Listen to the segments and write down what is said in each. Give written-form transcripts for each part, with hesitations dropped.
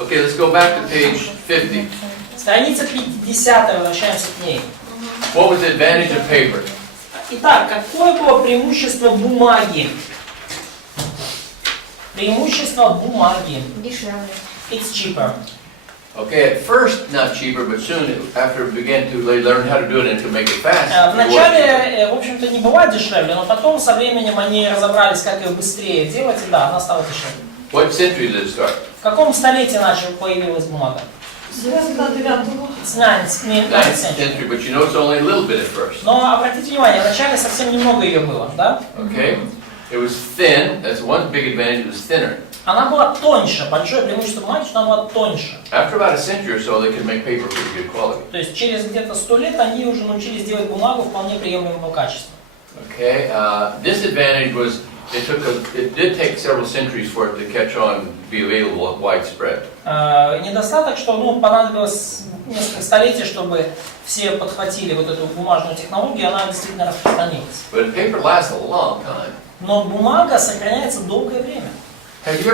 Okay, let's go back to page 50. Страница 50, возвращаемся к ней. What was the advantage of paper? Итак, какое было преимущество бумаги? Преимущество бумаги. Дешевле. It's cheaper. Okay, at first not cheaper, but soon after we began to learn how to do it and to make it fast. Вначале, в общем-то, не бывает дешевле, но потом со временем они разобрались, как ее быстрее делать, и да, она стала дешевле. What century did it start? В каком столетии появилась бумага? 9-го. It's 9th century. But you know it's only a little bit at first. Но обратите внимание, вначале совсем немного ее было, да? Okay, it was thin. That's one big advantage. It was thinner. Она была тоньше, большое преимущество бумаги, что она была тоньше. After about a century or so, they could make paper pretty good quality. То есть через где-то 100 лет они уже научились делать бумагу вполне приемлемого качества. Okay, disadvantage was it did take several centuries for it to catch on, be available widespread. Недостаток, что понадобилось несколько столетий, чтобы все подхватили вот эту бумажную технологию, она действительно распространилась. But paper lasts a long time. Но бумага сохраняется долгое время. Have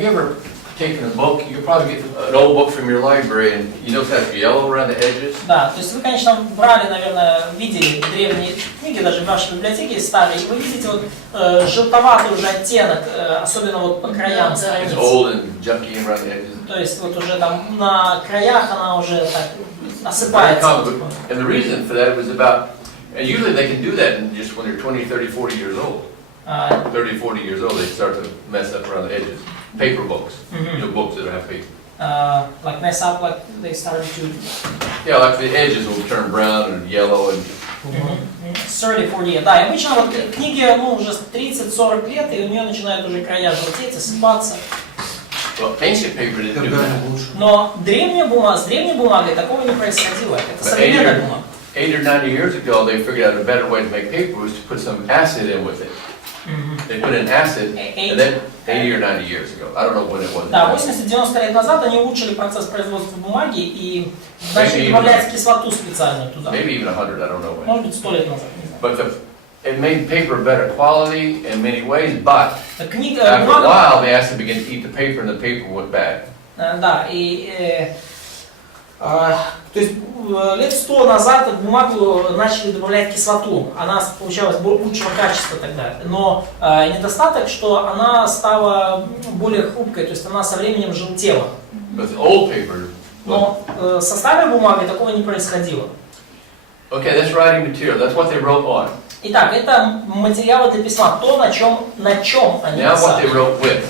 you ever taken a book? You probably get an old book from your library, and you notice that it's yellow around the edges. Да, то есть вы, конечно, брали, наверное, видели древние книги, даже в вашей библиотеке старые, и вы видите вот желтоватый уже оттенок, особенно вот по краям страниц. It's old and junky around the edges. То есть вот уже там на краях она уже так осыпается. And the reason for that was about, and usually they can do that just when they're 20, 30, 40 years old. 30, 40 years old, they start to mess up around the edges. Paper books, you know, books that have paper. Like mess up, like they started to... Yeah, like the edges will turn brown and yellow and... 30-40 years. Да, и обычно вот книги, уже 30-40 лет, и у нее начинают уже края желтеть, осыпаться. Well, ancient paper didn't do that. Но с древней бумагой такого не происходило. Это современная бумага. 8 or 90 years ago, they figured out a better way to make paper was to put some acid in with it. They put in acid, and then 80 or 90 years ago. I don't know when it was. Да, 80-90 лет назад они улучшили процесс производства бумаги и начали добавлять кислоту специальную туда. Maybe even 100, I don't know when. Может быть, 100 лет назад, не знаю. But it made paper better quality in many ways, but after Книга, a while, the acid began to eat the paper, and the paper went bad. Да, и то есть лет 100 назад в бумагу начали добавлять кислоту, она получалась лучшего качества тогда, но недостаток, что она стала более хрупкой, то есть она со временем желтела. Но со старой бумагой такого не происходило. Okay, that's writing material. That's what they wrote on. Итак, это материалы для письма, то, на чем они Now what they писали. wrote with.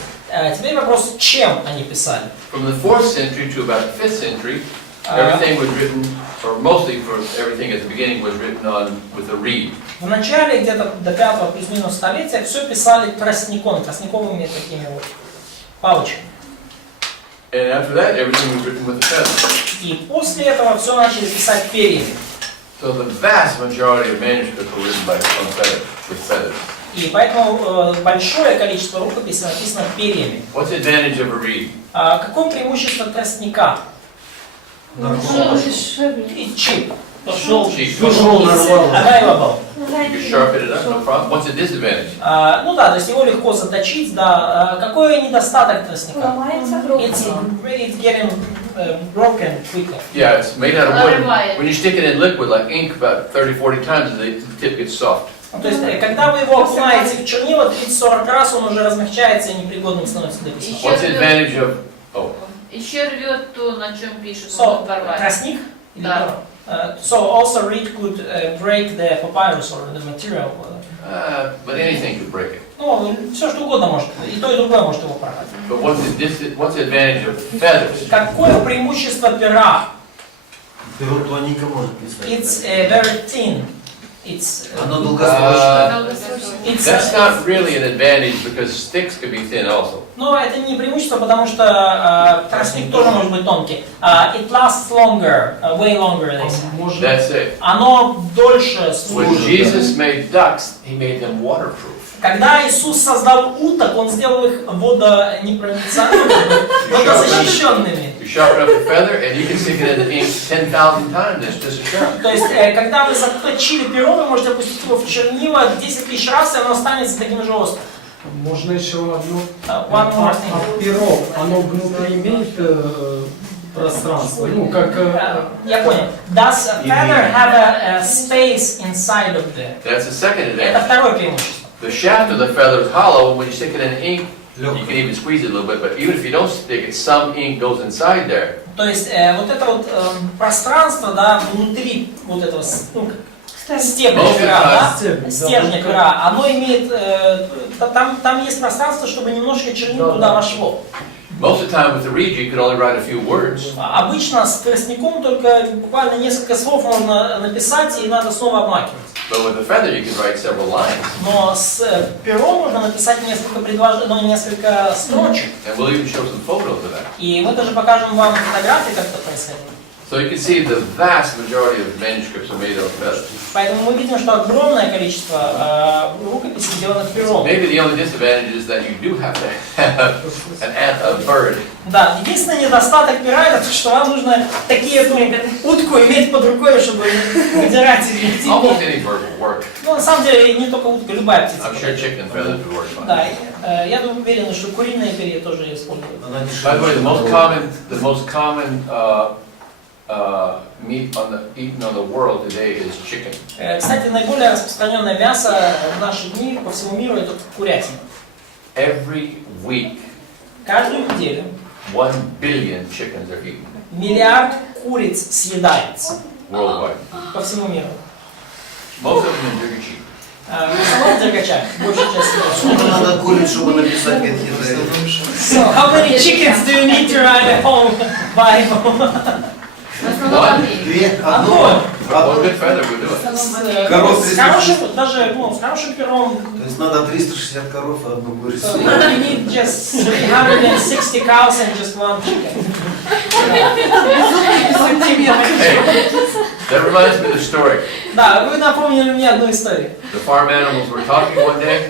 Теперь вопрос, чем они писали. From the 4th century to about the 5th century, everything was written, or mostly for everything at the beginning was written on with a reed. В начале, где-то до 5-го плюс-минус столетия, все писали тростниковыми такими вот палочками. And after that, everything was written with a feather. И после этого все начали писать перьями. So the vast majority of manuscripts were written on feathers, with feathers. И поэтому большое количество рукописей написано перьями. What's the advantage of a reed? Какое преимущество тростника? Дешевле. It's cheap. Cheap. Available. You sharpen it up, no problem. What's the disadvantage? Ну да, то есть его легко заточить, да. Какой недостаток тростника? Ломается хрупко. It's getting broken quickly. Yeah, it's made out of wood. When you stick it in liquid, like ink, about 30-40 times, the tip gets soft. То есть, когда вы его окунаете в чернила, 30-40 раз он уже размягчается и непригодным становится для письма. What's the advantage of... Oh. Еще рвет то, на чем пишет, So, порвать. тростник? Да. So also reed could break the papyrus or the material. But anything could break it. Ну, все что угодно может, и то, и другое может его порвать. But what's the advantage of feathers? Какое преимущество пера? Перо тоненько может писать. It's very thin. It's Оно долгосрочное. That's not really an advantage because sticks can be thin also. Но это не преимущество, потому что тростник тоже может быть тонкий. It lasts longer, way longer, they say. That's it. Оно дольше When служит. Jesus made ducks, he made them waterproof. Когда Иисус создал уток, Он сделал их водонепроницаемыми, водозащищенными. You sharpen up the feather and you can stick it in the ink 10,000 times. It's just as sharp. То есть, когда вы заточили перо, вы можете опустить его в чернила 10 000 раз, и оно останется таким же острым. Можно еще одно. One more thing. Перо, оно внутри имеет пространство, ну как... Я понял. Does a feather have a space inside of the? That's the second Это advantage. второе преимущество. The shaft of the feather is hollow, and when you stick it in ink, you can even squeeze it a little bit, but even if you don't stick it, some ink goes inside there. То есть вот это вот пространство, да, внутри вот этого стебля пера, да, стержня пера, оно имеет, там есть пространство, чтобы немножко чернил туда вошло. Most of the time with the reed, you could only write a few words. Обычно с тростником только буквально несколько слов можно написать, и надо снова обмакивать. But with a feather, you can write several lines. Но с пером можно написать несколько строчек. And we'll even show some photos of that. И мы даже покажем вам фотографии, как это происходит. So you can see the vast majority of manuscripts are made out of feathers. Поэтому мы видим, что огромное количество рукописей сделано пером. Maybe the only disadvantage is that you do have to have a bird. Да, единственный недостаток пера это то, что вам нужно такие утку иметь под рукой, чтобы выдирать и идти. Almost any bird will work. Ну, на самом деле, не только утка, любая птица. I'm sure chicken feathers would work fine. Да, я думаю, уверен, что куриные перья тоже используют. By the way, the most common meat eaten on the world today is chicken. Кстати, наиболее распространенное мясо в наши дни по всему миру это курятина. Every week, Каждую неделю 1 billion chickens are eaten миллиард куриц съедается worldwide. по всему миру. Most of them in Turkey cheap. В основном дергачах, большая часть. Сколько надо куриц, чтобы написать какие-то... So, how many chickens do you need to ride home? Buy home? Две, Одно. One good feather would do it. Коров С хорошим, даже, с хорошим пером. То есть надо 360 коров и одну курицу. So you need just 360 cows and just one chicken. Hey, that reminds me of the story. Да, вы напомнили мне одну историю. The farm animals were talking one day,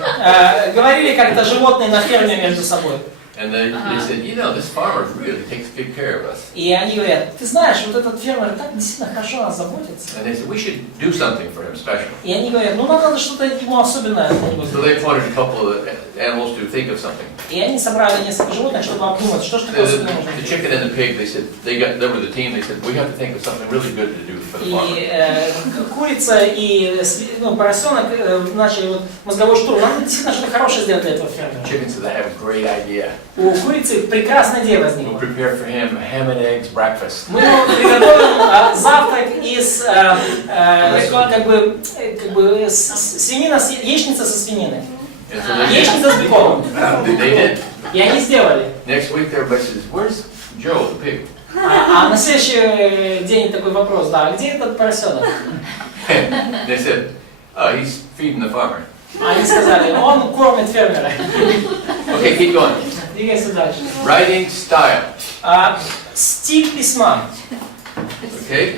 Говорили как-то животные на ферме между собой. and they said, you know, this farmer really takes good care of us. И они говорят, ты знаешь, вот этот фермер так действительно хорошо о нас заботится. And they said, we should do something for him special. И они говорят, ну нам надо что-то ему особенное. So they appointed a couple of animals to think of something. И они собрали несколько животных, чтобы обдумать, что же такое особенное можно The сделать. chicken and the pig, they were the team, they said, we have to think of something really good to do for the farmer. И курица и поросенок начали вот мозговой штурм. Нам действительно что-то хорошее сделать для этого фермера. Chicken said, I have a great idea. У курицы прекрасная идея We'll возникла. prepare for him a ham and eggs breakfast. Мы ему приготовим завтрак из как бы свинина, яичница со свининой. And so they did. Яичница с беконом. They did. И они сделали. Next week, everybody says, where's Joe, the pig? А на следующий день такой вопрос, да, где этот поросенок? They said, oh, he's feeding the farmer. Они сказали, он кормит фермера. Okay, keep going. Двигайся дальше. Writing style. Стиль письма. Okay.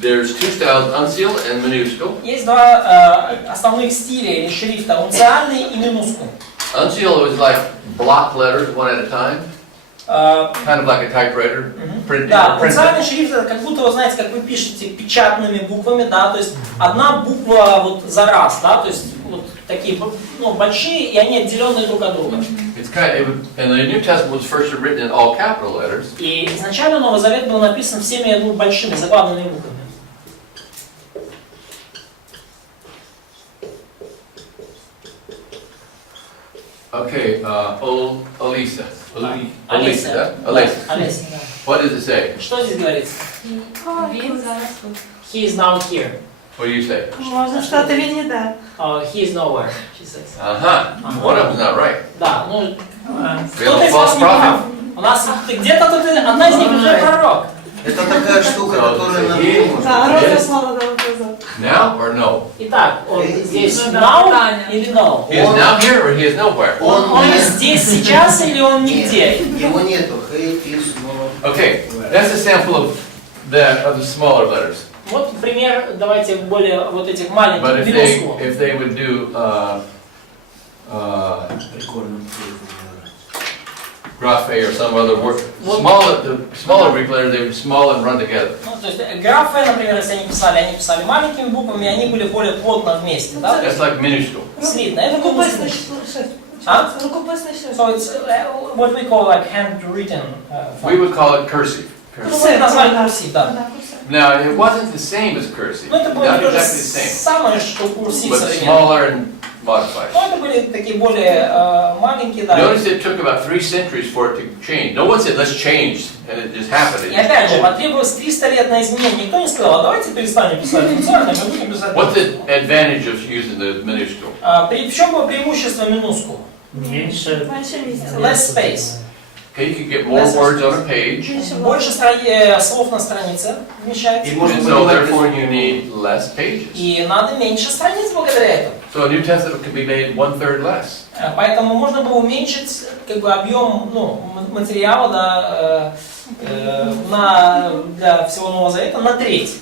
There's two styles, unsealed and minuscule. Есть два основных стиля или шрифта, унциальный и минускул. Unsealed is like block letters, one at a time. Kind of like a typewriter. Да, унциальный шрифт это как будто, вы знаете, как вы пишете печатными буквами, да, то есть одна буква вот за раз, да, то есть вот такие, ну, большие, и они отделенные друг от друга. It's and the New Testament was first written in all capital letters. И изначально Новый Завет был написан всеми большими, заглавными буквами. Okay, Olisa. Олеся. Да? Olisa. Олеся, да. What does it say? Что здесь говорится? He is now here. What do you say? Можно что-то или не да. He is nowhere, she says. One of them's not right. Да, ну, We have кто-то a из вас false не прав. prophet. У нас где-то тут одна из них уже пророк. Это такая штука, которая надо думать. Да, Роза слава дала назад. Now or no? Итак, он здесь now или no? He is now here or he is nowhere? Он здесь сейчас или он нигде? Его нету. Hey, is, no. Okay, that's a sample of the smaller letters. Вот пример, давайте более вот этих маленьких, But минускулов. if they would do Прикольно. graphe or some other word, smaller Greek letters, they would be small and run together. Ну, то есть графы, например, если они писали маленькими буквами, они были более плотно вместе, да? That's like minuscule. Слитно. Это Ну, было значит, слитно. Рукописний шрифт. So it's what we call like handwritten We font. would call it cursive. Курсив назвали курсив, да. Да, курсив. Now, it wasn't the same as cursive, Ну это было not не то же exactly the same, самое, что курсив but современный. smaller and modified. Но это были такие более маленькие, да. Notice it took about 3 centuries for it to change. No one said, let's change, and it just happened. И опять же, потребовалось 300 лет на изменение. Никто не сказал, а давайте перестанем писать функционально, мы будем писать. What's the advantage of using the minuscule? В чем было преимущество минускул? Меньше. Менше місця. Less space. Okay, you can get more words on a page, Больше слов на странице вмещается. and so therefore you need less pages. И надо меньше страниц благодаря этому. So a New Testament can be made 1/3 less. Поэтому можно было уменьшить как бы объем материала для всего Нового Завета на треть.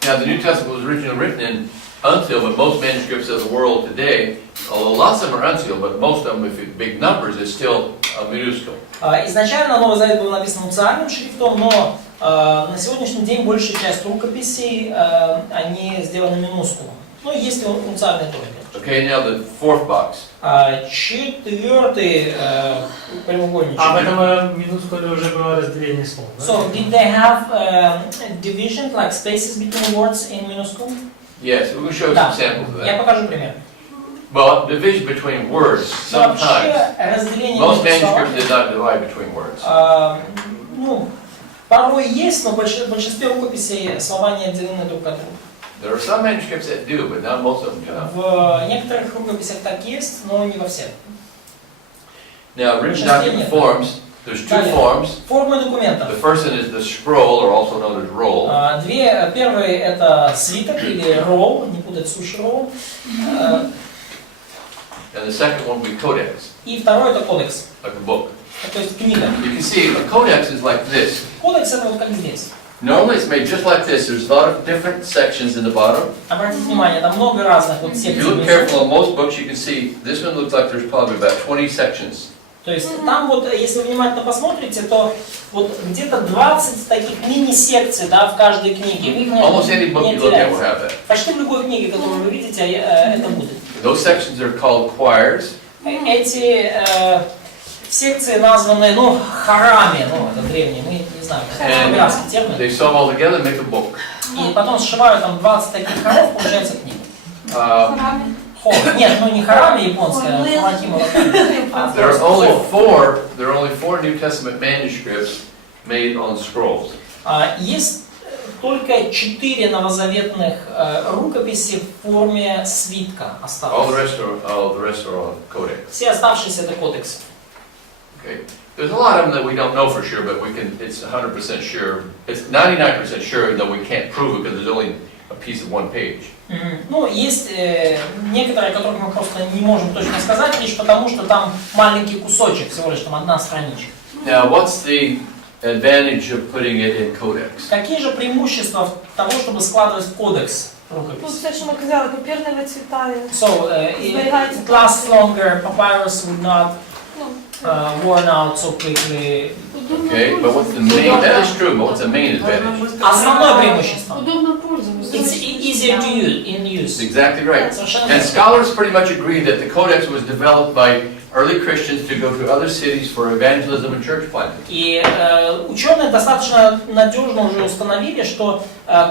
Now the New Testament was originally written in unsealed, but most manuscripts of the world today, although lots of them are unsealed, but most of them, if it's big numbers, is still minuscule. Изначально Новый Завет был написан унциальным шрифтом, но на сегодняшний день большая часть рукописей они сделаны минускулом. Ну, есть и унциальные тоже. Okay, now the fourth box. Четвертый прямоугольничек. А в этом минускуле уже было разделение слов, да? So, did they have division, like spaces between words in minuscule? Yes, we'll show Да. some samples of Я that. покажу пример. Well, division between words, Но sometimes. вообще разделение Most между manuscripts словами, did not divide between words. ну, порой есть, но в большинстве рукописей слова не отделены друг от друга. There are some manuscripts that do, but not most of them do not. В некоторых рукописях так есть, но не во всех. Now, written document forms, there's two Далее. forms. Формы документов. The first one is the scroll, or also known as roll. Первый это свиток или ролл, не путать с ролл. And the second one will be codex, И второй это кодекс, like a book. то есть книга. You can see a codex is like this. Кодекс это вот как здесь. Normally it's made just like this. There's a lot of different sections in the bottom. Обратите внимание, там много разных вот If секций. you look carefully on most books, you can see this one looks like there's probably about 20 sections. То есть там вот, если вы внимательно посмотрите, то вот где-то 20 таких мини-секций, да, в каждой книге. Вы их Almost any book не you look at will теряете. have that. Почти в любой книге, которую вы видите, это будет. Those sections are called quires. Эти секции названы, ну, хорами, ну, это древние, мы не знаем, And арабский термин. they sew them all together and make a book. И потом сшивают там 20 таких хоров, получается книга. Хор. Нет, ну не хорами японская, а фаматима. There are only four New Testament manuscripts made on scrolls. Есть только 4 новозаветных рукописи в форме свитка All the осталось. rest are on codex. Все оставшиеся это кодексы. Okay. There's a lot of them that we don't know for sure, but it's 100% sure. It's 99% sure, though we can't prove it because there's only a piece of one page. Ну, есть некоторые, о которых мы просто не можем точно сказать, лишь потому, что там маленький кусочек, всего лишь там одна страничка. Now, what's the advantage of putting it in codex? Какие же преимущества того, чтобы складывать в кодекс Тут рукопись? все, що ми казали, папір не вицвітає. So, it lasts longer, papyrus would not worn out so quickly. Okay, but what's the main? That is true, but what's the main advantage? Основное преимущество. Удобно пользоваться. It's easier to use, in That's use. exactly right. Совершенно And верно. scholars pretty much agree that the codex was developed by early Christians to go to other cities for evangelism and church planting. И ученые достаточно надежно уже установили, что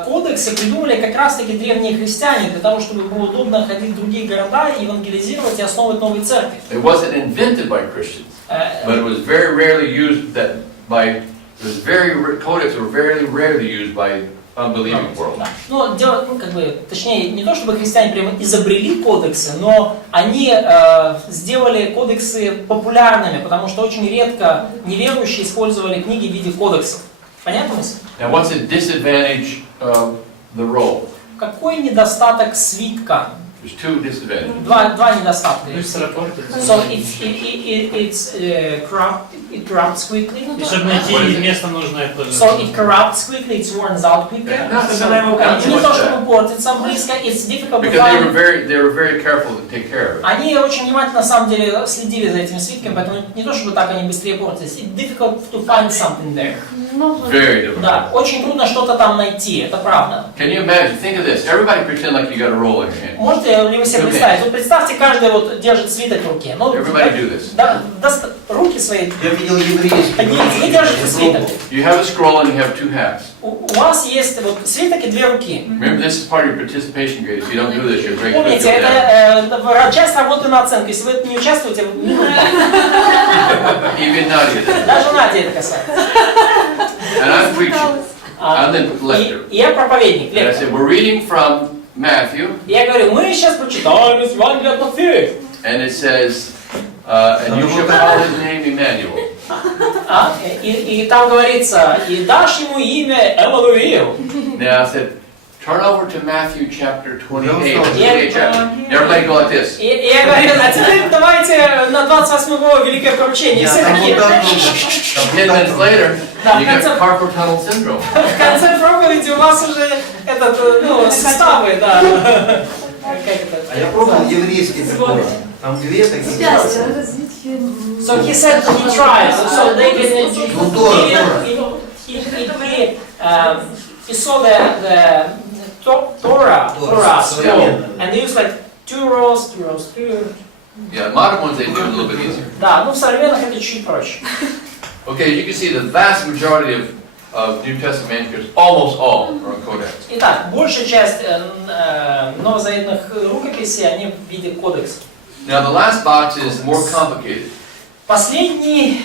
кодексы придумали как раз-таки древние христиане для того, чтобы было удобно ходить в другие города, евангелизировать и основывать новые церкви. It wasn't invented by Christians, but it was very rarely used codex were very rarely used by unbelieving world. Да. Но дело, точнее, не то чтобы христиане прямо изобрели кодексы, но они сделали кодексы популярными, потому что очень редко неверующие использовали книги в виде кодексов. Понятно мысль? Now, what's the disadvantage of the roll? Какой недостаток свитка? There's two disadvantages. Два недостатка. Быстро портится. So it's it corrupts quickly. И чтобы найти место нужное тоже. So it corrupts quickly, it worns out quicker. Не то, чтобы портится близко, it's difficult to Because find. they were very careful to take care of it. Они очень внимательно, на самом деле, следили за этими свитками, поэтому не то, чтобы так они быстрее портились. It's difficult to find something there. Very difficult. Да, очень трудно что-то там найти, это правда. Can you imagine? Think of this. Everybody pretend like you got a roll in your hand. Можете ли вы себе представить? Вот представьте, каждый вот держит свиток в руке. Ну, Everybody do this. да, руки свои. Я видел еврейский. Вы держите свиток. You have a scroll and you have two halves. У вас есть вот свиток и две руки. Remember, this is part of your participation grade. If you don't do this, you're breaking Помните, это часть работы на оценку. Если вы не участвуете, минута. Even Nadia. Даже Надя это касается. And I'm preaching. I'm the lector. И я проповедник, And I лектор. said, we're reading from Matthew. Я говорю, мы сейчас прочитаем из Евангелия от Матфея. And it says, and you shall call his name Emmanuel. И там говорится, и дашь ему имя Эммануил. Now I said, turn over to Matthew chapter 28. Everybody go like this. И я говорю, а теперь давайте на 28 главу Великое поручение. Все такие. 10 minutes later, you got carpal tunnel syndrome. В конце проповеди у вас уже суставы, да. А я пробовал еврейский такой. Там две такие. So he said he tried, so they can. He saw the Torah scroll, and they used like 2 rows. Yeah, modern ones they do it a little bit easier. Да, ну в современных это чуть проще. Okay, you can see the vast majority of New Testament manuscripts, almost all are on codex. Итак, большая часть новозаветных рукописей, они в виде кодекса. Now the last box is more complicated. Последний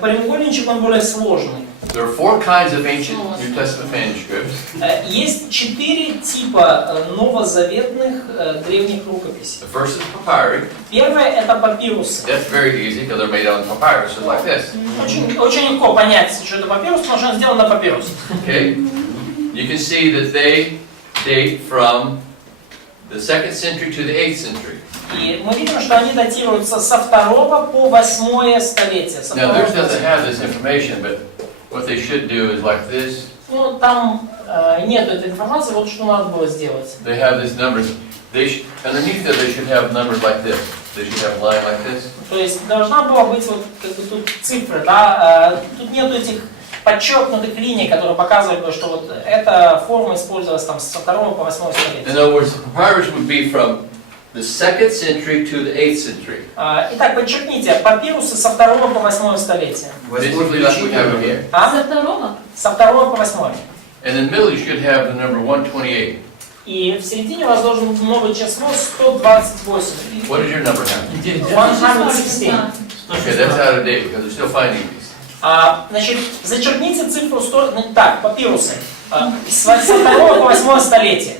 прямоугольничек, он более сложный. There are 4 kinds of ancient New Testament manuscripts. Есть 4 типа новозаветных древних рукописей. The first is papyri. Первое это папирусы. That's very easy because they're made out of papyrus, just like this. Очень легко понять, что это папирус, потому что он сделан на папирус. Okay, you can see that they date from the 2nd century to the 8th century. И мы видим, что они датируются со 2 по 8 столетие. Now theirs doesn't have this information, but what they should do is like this. Ну, там нет этой информации, вот что надо было сделать. They have these numbers. Underneath it, they should have numbers like this. They should have a line like this. То есть должна была быть вот как бы тут цифры, да? Тут нету этих подчеркнутых линий, которые показывают бы, что вот эта форма использовалась там со 2 по 8 столетие. In other words, the papyrus would be from the 2nd century to the 8th century. Итак, подчеркните, папирусы со 2 по 8 столетие. Basically, like we have it here. Со 2 по 8. And in the middle, you should have the number 128. И в середине у вас должен быть новое число 128. What does your number have? 116. Okay, that's out of date because they're still finding these. Значит, зачеркните цифру 100, так, папирусы, со 2 по 8 столетие.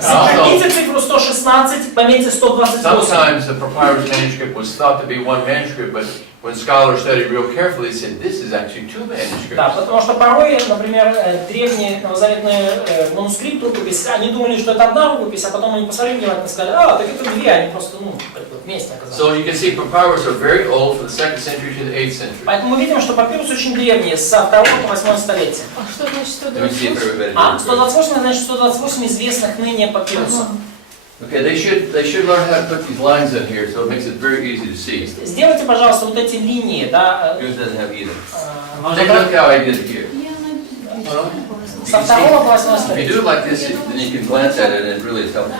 Зачеркните цифру 116, пометьте 128. Sometimes the papyrus manuscript was thought to be one manuscript, but when scholars studied real carefully, they said this is actually 2 manuscripts. Да, потому что порой, например, древние новозаветные манускрипты, рукопись, они думали, что это одна рукопись, а потом они посмотрели внимательно и сказали, так это 2, они просто, как бы вместе оказались. So you can see papyrus are very old from the 2nd century to the 8th century. Поэтому мы видим, что папирус очень древний, со 2 по 8 столетие. А что значит 128? Let me see if everybody 128 значит 128 известных ныне папирусов. Okay, they should learn how to put these lines in here, so it makes it very easy to see. Сделайте, пожалуйста, вот эти линии, да. Yours doesn't have either. Take a look how I did it here. Со 2 по 8 If you столетия. do it like this, then you can glance at it and it really is helpful.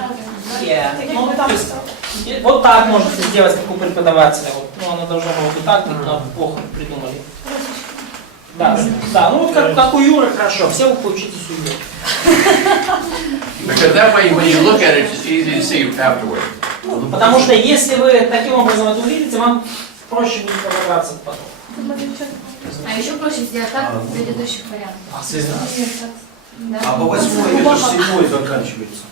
Вот так можете сделать, как у преподавателя. Вот, оно должно было быть так, но плохо придумали. Да, ну вот как у Юры хорошо, все вы поучитесь у Юры. Because that way, when you look at it, it's easy to see afterward. Потому что если вы таким образом это увидите, вам проще будет разобраться потом. А еще проще сделать так в предыдущих вариантах. А по 8 это же 7 заканчивается.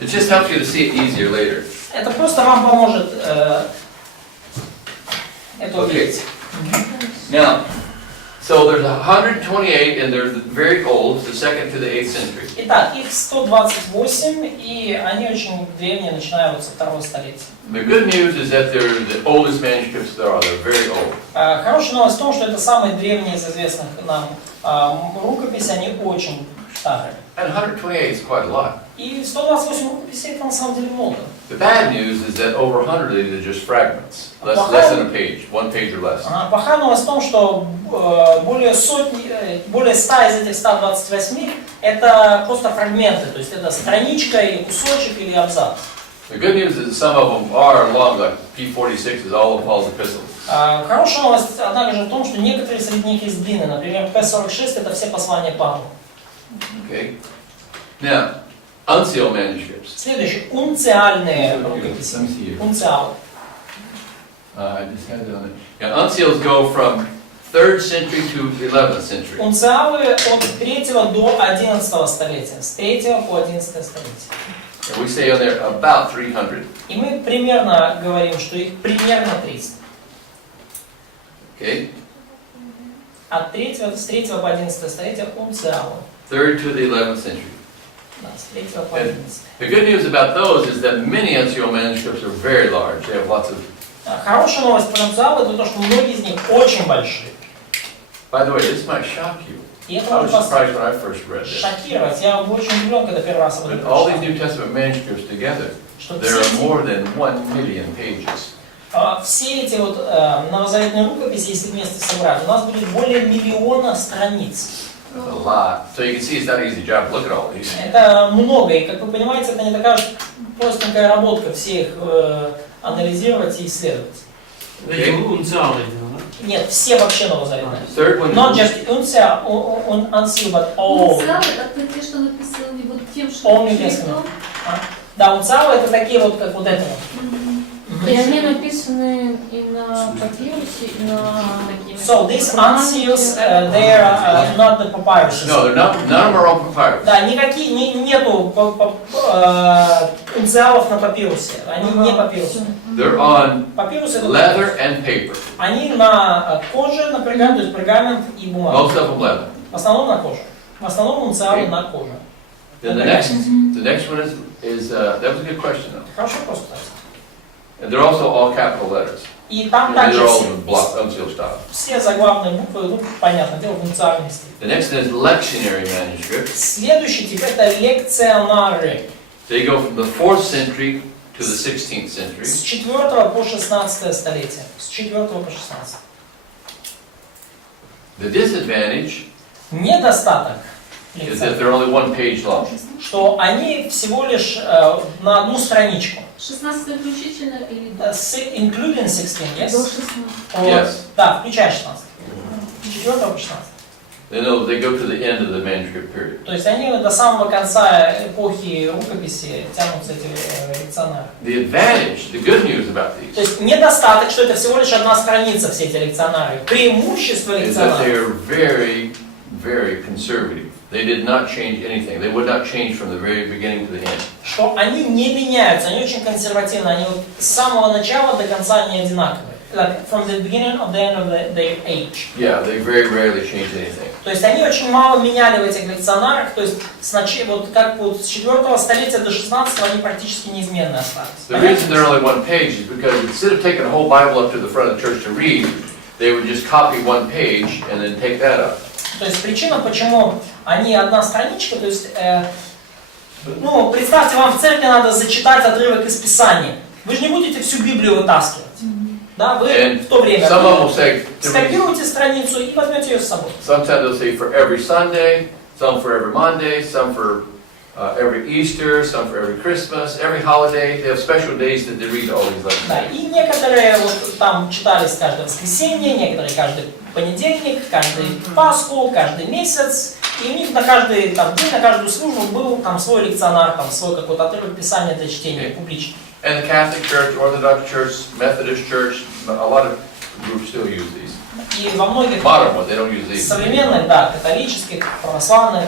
It just helps you to see it easier later. Это просто вам поможет это увидеть. Now, So there's 128, and they're very old, the 2nd to the 8th century. Итак, их 128, и они очень древние, начиная вот со 2-го столетия. The good news is that they're the oldest manuscripts there are. They're very old. Хорошая новость в том, что это самые древние из известных нам рукописи, они очень старые. And 128 is quite a lot. И 128 рукописей это на самом деле много. The bad news is that over 100 of these are just fragments, less than a page, 1 page or less. Плохая новость в том, что более 100 из этих 128 это просто фрагменты, то есть это страничка или кусочек или абзац. The good news is that some of them are long, like P46 is all of Paul's epistles. Хорошая новость, однако же в том, что некоторые среди них есть длинные. Например, P46 это все послания Павла. Okay. Now, unsealed manuscripts. Следующий, унциальные рукописи. Унциалы. I just had it on it. Yeah, unseals go from 3rd century to 11th century. Унциалы от 3 до 11 столетия. С 3 по 11 столетие. And we say on there about 300. И мы примерно говорим, что их примерно 300. Okay. С 3 по 11 столетие унциалы. 3rd to the 11th century. Да, с 3 по 11. The good news about those is that many unsealed manuscripts are very large. They have lots of. Хорошая новость про унциалы это то, что многие из них очень большие. By the way, this might shock you. И это I was может вас surprised when I first read this. шокировать. Я был очень удивлен, когда первый раз об этом But all these прочитал. New Testament manuscripts together, Что there are more than 1 million pages. все эти вот новозаветные рукописи, если вместе собрать, у нас будет более 1 миллиона страниц. That's a lot. So you can see it's not an easy job to look at all these. Это много, и как вы понимаете, это не такая простенькая работка, все их анализировать и исследовать. Эти унциалы, да? Нет, все вообще новозаветные. Third one. Not just unseal, but all. Унциалы это те, что написаны вот тем All New Testament. шрифтом. Да, унциалы это такие вот, как вот это вот. И они написаны и на папирусе, и на... So these unseals, they are not the papyruses. No, they're not. None of them are on papyrus. Да, нету унциалов на папирусе. Они не папирусы. They're on Папирус это leather and paper. они на коже, на пергамент, то есть пергамент и бумага. Most of them leather. В основном на коже. В основном унциалы на коже. Then the next one is that was a good question though. Хороший вопрос, кстати. And they're also all capital letters. И там They're также all in block unsealed style. все заглавные буквы, ну, понятно, дело в унциальном стиле. The next one is lectionary manuscripts. Следующий тип это лекционары. They go from the 4th century to the 16th century. С 4 по 16 столетие. С 4 по 16. The disadvantage Недостаток is that they're only 1 page long. что они всего лишь на одну страничку. 16 включительно или Including 16, yes? До 16. Yes. Да, включая 16. С 4 по 16. Then they go to the end of the manuscript period. То есть они до самого конца эпохи рукописи тянутся эти лекционары. The advantage, the good news about То these есть недостаток, что это всего лишь одна страница, все эти лекционары. Преимущество is that they лекционаров. are very, very conservative. They did not change anything. They would not change from the very beginning to the end. Что они не меняются, они очень консервативны, они вот с самого начала до конца не одинаковые. Like from the beginning of the end of their age. Yeah, they very rarely change anything. То есть они очень мало меняли в этих лекционарах, то есть вот как вот с 4 столетия до 16 они практически неизменны остались. The reason they're only 1 page is because instead of taking a whole Bible up to the front of the church to read, they would just copy 1 page and then take that up. То есть причина, почему они одна страничка, то есть, ну, представьте, вам в церкви надо зачитать отрывок из Писания. Вы же не будете всю Библию вытаскивать. Да, вы в то время скопируете страницу и возьмете ее с собой. Sometimes they'll say for every Sunday, some for every Monday, some for every Easter, some for every Christmas, every holiday. They have special days that they read all these lessons. Да, и некоторые вот там читались каждое воскресенье, некоторые каждый понедельник, каждый Пасху, каждый месяц. И у них на каждый там, день, на каждую службу был там свой лекционар, там свой какой-то отрывок Писания для чтения публично. And the Catholic Church, Orthodox Church, Methodist Church, a lot of groups still use these. И во многих Modern ones, they don't use these. современных, да, католических, православных,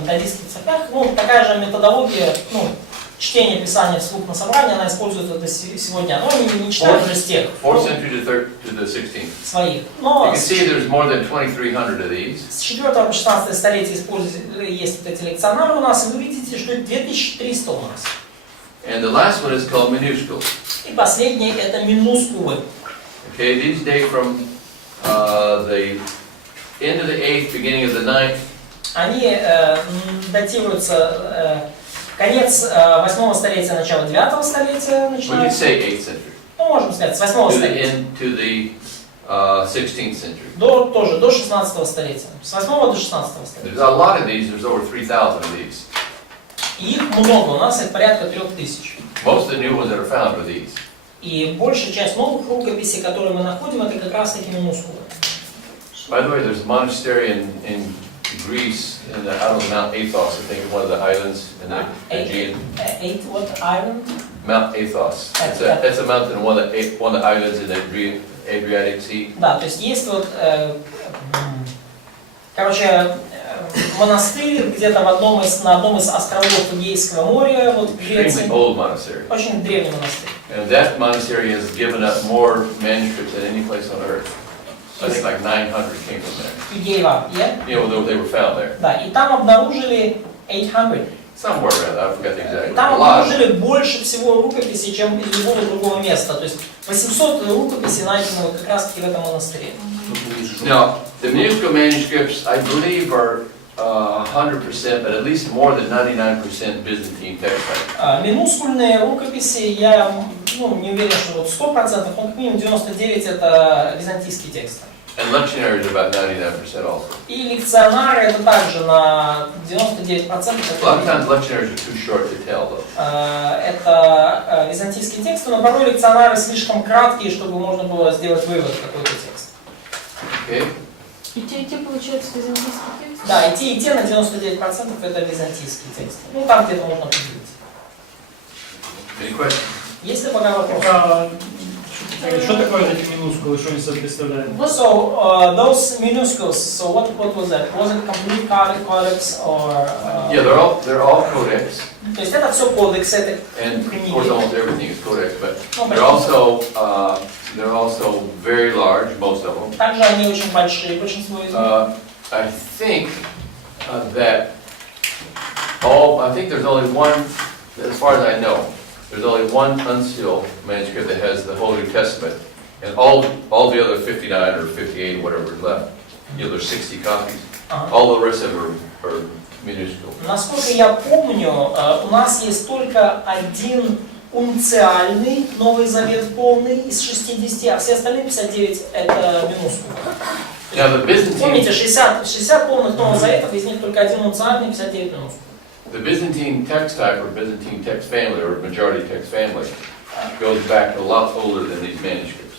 методистских церквях, ну, такая же методология, ну, чтение Писания вслух на собрании, она использует это сегодня. Но они не читают уже с тех. 4th century to the 16th. Своих. You Но can see there's more than 2,300 of these. с 4 по 16 столетия есть вот эти лекционары у нас, и вы видите, что 2300 у нас. And the last one is called minuscule. И последний это минускулы. Okay, these date from the end of the 8th, beginning of the 9th. Они датируются конец 8 столетия, начало 9 столетия We could начинается. say 8th century. Ну, можно сказать, с 8 To the столетия. end, to the 16th century. Тоже до 16 столетия. С 8 до 16 столетия. There's a lot of these. There's over 3,000 of these. И их много, у нас их порядка 3000. Most of the new ones that are found are these. И большая часть новых рукописей, которые мы находим, это как раз таки минускулы. By the way, there's a monastery in Greece, in the, I don't know, Mount Athos, I think, one of the islands in the Aegean. What island? Mount Athos. It's a mountain, one of the islands in the Adriatic Sea. Да, то есть есть вот, короче, монастырь где-то на одном из островов Эгейского моря, вот в Греции. Extremely old monastery. Очень древний монастырь. And that monastery has given up more manuscripts than any place on earth. I think like 900 came from there. He gave up, yeah? You know, they were found there. Да, и там обнаружили 800. Somewhere around, I forgot the exact. Там A lot. обнаружили больше всего рукописей, чем из любого другого места. То есть 800 рукописей найдено как раз таки в этом монастыре. Now, the minuscule manuscripts, I believe, are 100%, but at least more than 99% Byzantine text. Минускульные рукописи, я не уверен, что вот 100%, но как минимум 99% это византийский текст. And lectionary is about 99% also. И лекционары это также на 99%. A lot of times lectionaries are too short to tell, though. Это византийские тексты, но порой лекционары слишком краткие, чтобы можно было сделать вывод какой-то текст. Okay? И те, получается, византийский текст? Да, и те на 99% это византийский текст. Ну, там где-то можно определить. Any questions? Есть ли пока вопросы? Что такое эти минускулы, что они собой представляют? So, those minuscules, so what was that? Was it complete codex or... Yeah, they're all codex, То есть это все кодексы, это and of книги. course almost everything is codex, but Ну, they're also very large, most of them. Также они очень большие, большинство из них. I think that I think there's only one, as far as I know, there's only one unsealed manuscript that has the whole New Testament, and all the other 59 or 58, whatever is left, there's 60 copies. All the rest of them are minuscule. Насколько я помню, у нас есть только один унциальный Новый Завет полный из 60, а все остальные 59 это минускулы. Now the Byzantine, Помните, 60 полных Новых Заветов, из них только один унциальный, 59 минускул. the Byzantine text type or Byzantine text family or majority text family goes back a lot older than these manuscripts.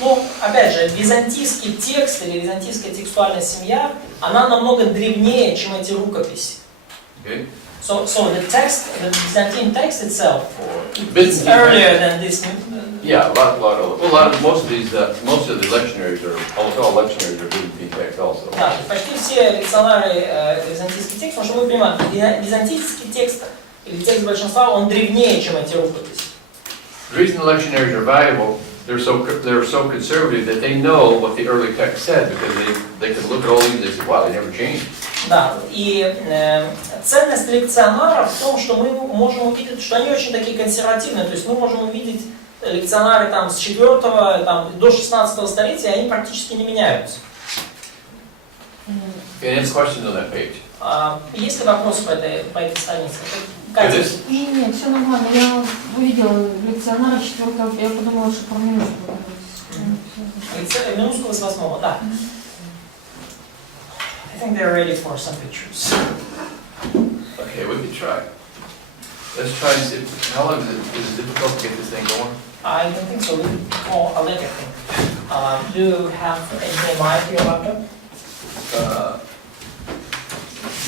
Ну, опять же, византийский текст или византийская текстуальная семья, она намного древнее, чем эти рукописи. Okay? So the Byzantine text itself is earlier than this. Yeah, a lot older. Well, most of the lectionaries almost all lectionaries are Byzantine text also. Да, почти все лекционары византийский текст, потому что мы понимаем, византийский текст или текст большинства, он древнее, чем эти рукописи. The reason the lectionaries are valuable, they're so conservative that they know what the early text said because they can look at all these and they say, wow, they never changed. Да, и ценность лекционаров в том, что мы можем увидеть, что они очень такие консервативные, то есть мы можем увидеть лекционары там с 4 до 16 столетия, они практически не меняются. Any questions on that page? Есть ли вопросы по этой странице? Нет, все нормально. Я увидела лекционара 4-го, я подумала, что по минускулу. Минускулы с 8-го, да. I think they're ready for some pictures. Okay, we can try. Let's try and see. How long is it difficult to get this thing going? I don't think so. We can call Alec, I think. Do you have any mic for your laptop?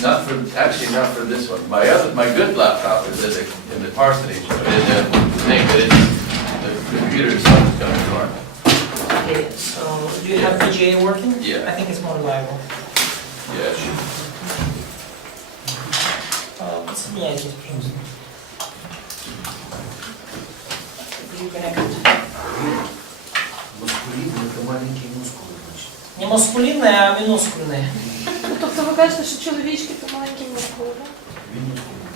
Not for this one. My good laptop is in the parsonage, but in the thing, but the computer itself is going to start. Okay, so do you have VGA working? Yeah. I think it's more reliable. Yeah, it should. Соединяйтесь, пожалуйста. you connected. Мускулин — это маленькие мускулы, значит. Не маскулинные, а минускульные. Ну, тобто ви кажете, що чоловічки то маленькі мускули, так? Минускулы.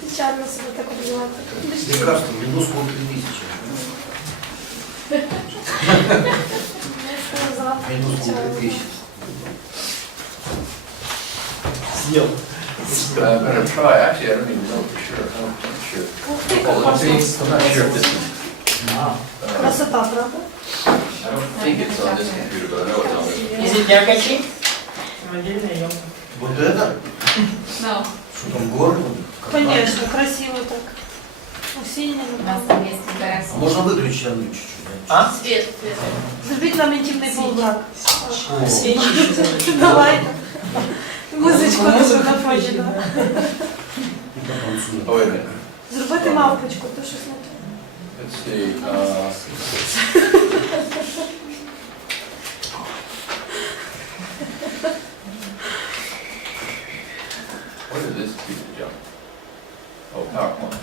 Печально себе так обзивати. Лекарство, минускул 3000. Минускул 3000. Съел. I'm gonna try, actually, I don't even know for sure, I'm not sure. Ух ти, Oh, let's see, I'm not sure if this is, красота, правда? I don't think it's on this computer, but I know it's on this. Is it Якачи? Вот это? Да. Что там, горы? Конечно, красиво так. Осіння, У нас там есть гора. А можно выключить одну чуть-чуть? Да? А? Свет, свет. Зробіть нам інтимний полумрак. О, Свечи. Давайте. Музичку на фоні, так. и потом сюда. Oh, wait a minute, Зробити мавпочку, то щось не то. let's see, what is this piece of junk? Oh, PowerPoint.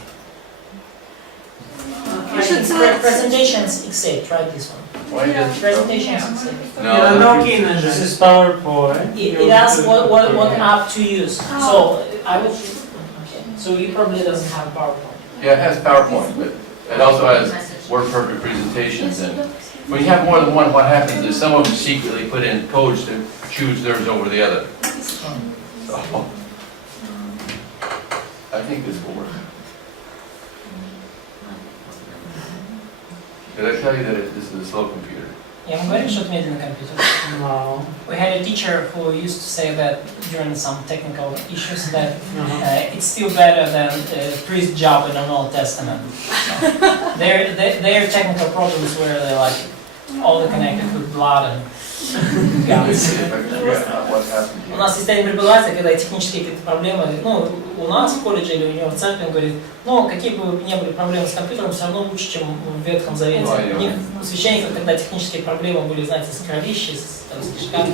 Presentations Excel, try this one. Why does Presentations Excel. No, This is PowerPoint. It asks what app to use. So I will. Okay. So you probably doesn't have PowerPoint. yeah, it has PowerPoint, but it also has Word Perfect presentations, and when you have more than one, what happens is some of them secretly put in codes to choose theirs over the other. So, I think this will work. Did I tell you that this is a slow computer? Я вам говорил, что это медленный компьютер. No. We had a teacher who used to say that during some technical issues that it's still better than a priest job in an Old Testament. So their technical problems were they like all connected with blood and Let me guns. see if I can figure out what happened У here. нас есть один преподаватель, когда технические какие-то проблемы, ну, у нас в колледже или у него в церкви, он говорит, ну, какие бы ни были проблемы с компьютером, все равно лучше, чем в Ветхом Завете. У них, у священников, тогда технические проблемы были, знаете, с кровищей, с кишками.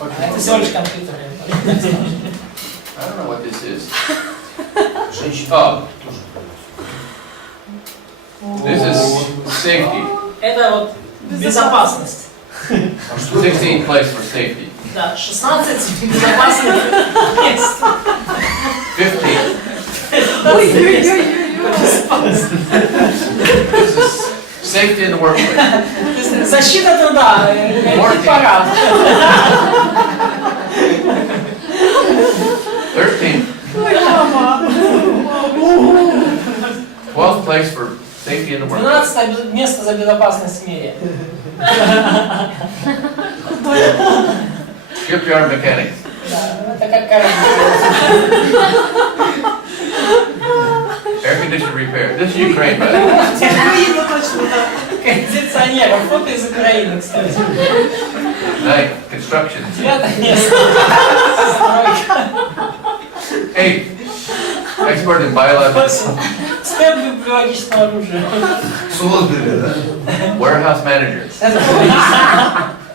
А это всего лишь компьютер. I don't know what this is. Женщина Oh, тоже. this is safety. Это вот безопасность. 16 place for safety. Да, 16 безопасных мест. 15. Ой-ой-ой-ой-ой. This is safety in the workplace. То есть защита труда, парад. 13. Ой, мама. 12th place for safety in the workplace. 12 место за безопасность в мире. Shipyard mechanics. Да, это как корабли. Air conditioner repair. This is Ukraine, by the way. Україна точно, так. Кондиционер. Фото из Украины, кстати. 9. Construction. 9 место. Стройка. 8. Expert in biological. Стенд библиологического оружия. Создали, да? Warehouse manager.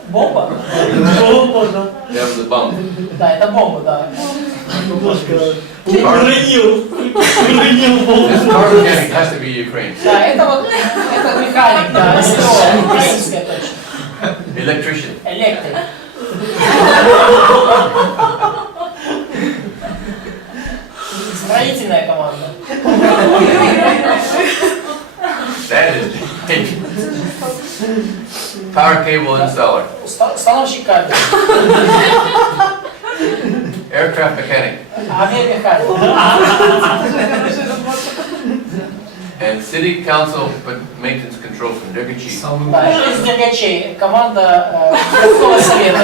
Бомба? That was a bomb. Да, это бомба, да. This car mechanic has to be Ukraine. Да, это вот, это механик, да, СТО, украинская точно. Electrician. Электрик. Строительная команда. That is power cable installer. Установщик кабеля. Aircraft mechanic. Авиамеханик. And city council maintenance control from Deputy Chief. Да, это из Дергачей. Команда городского совета.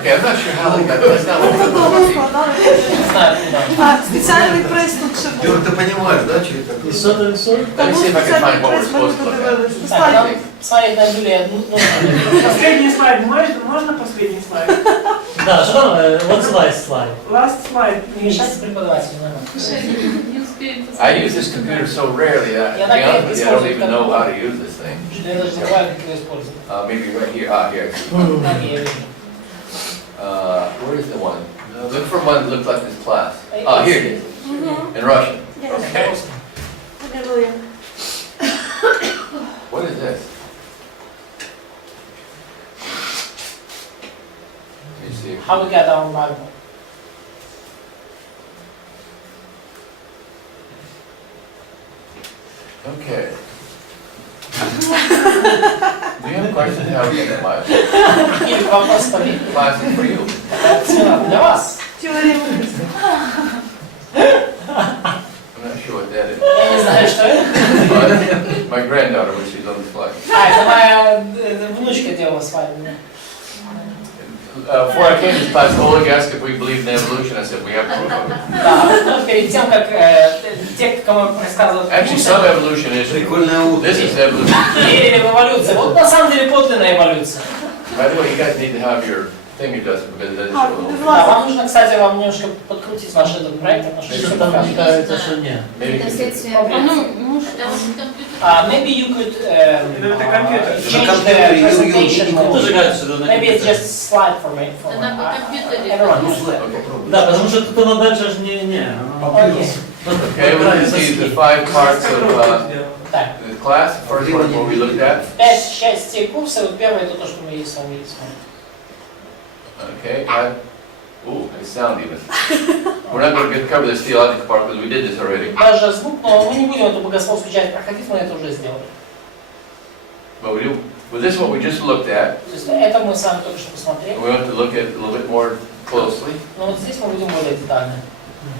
Okay, I'm not sure how they got this. That's not what we're Додому supposed to складали. Не знаю, куда. А, спеціальний прес тут ще Юр, був. ты понимаешь, да, что это? see. Let me see if I can find what we're supposed to look at. Так, нам смотреть на Юлия. Последний слайд, можно последний слайд? Да, что там? Вот слайд. Last slide. Не мешайте преподавателю, наверное. Не успеем I use this computer so rarely that, to be honest with you, I don't even know how to use this thing. Что я даже забываю, как его использовать. Maybe right here. Ah, here. Так, я вижу. Where is the one? Look for one that looks like this class. Ah, here it is. In Russian. Yes. Okay. How we got our Bible? Okay. Do you have a question how we get that Bible? Или вопрос по Библии? Class is for you. Для вас. Теорема. I'm not sure what that is. Я не знаю, что это. But my granddaughter, when she's on the flight. Это моя внучка делала свадьбу. Before I came to this class, Oleg asked if we believed in evolution. I said, we have proof of it. Да, но перед тем, как те, кому рассказывают Actually, some evolution is. Прикольная утка. This is evolution. верили в эволюцию. Вот на самом деле подлинная эволюция. By the way, you guys need to have your thing adjusted because it doesn't А, show. Да, вам нужно, кстати, вам немножко подкрутить ваш этот проект, потому что Что все Там показывает. считается, что нет. Maybe. Это следствие. Ну, Это вот компьютер. Maybe you could Это компьютер. change the presentation Это Тоже mode. кажется, что на Maybe it's компьютере. just slide for me. For Это на компьютере. everyone. Да, потому что тут она дальше ж не. Окей. Okay, we're going to see the 5 parts of Так, the class. First one, what we looked at. 5 частей курса. Вот первое это то, что мы с вами видим. Okay. Ooh, the sound even. We're not going to cover this theological part because we did this already. Даже звук, но мы не будем эту богословскую часть проходить, мы это уже сделали. But we do. Well, this is what we just looked at. То есть это мы с вами только что посмотрели. We want to look at it a little bit more closely. Но вот здесь мы будем более детально.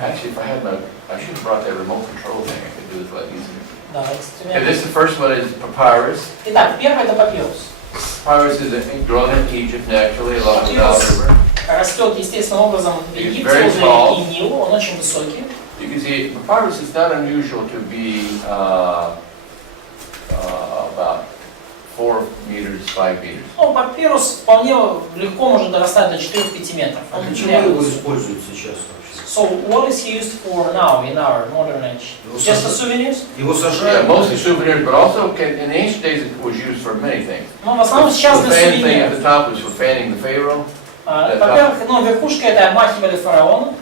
Actually, if I had I should have brought that remote control thing. I could do this a lot easier. Да, Okay, this the first one is papyrus. Итак, первое это папирус. Papyrus is grown in Egypt naturally along the Nile River. Растет естественным образом в It's Египте very возле tall. реки Нилу, он очень высокий. You can see papyrus is not unusual to be about 4 meters, 5 meters. Ну, папирус вполне легко может дорастать до 4-5 метров. А Он для теряет. чего его используют сейчас вообще? So what is he used for now in our modern age? Just for souvenirs? Его Yeah, сажают. mostly souvenirs, but also in the ancient days it was used for many things. Ну, в основном сейчас The для fan thing at сувениров. the top was for fanning the pharaoh. Во-первых, ну, верхушка это обмахивали фараона,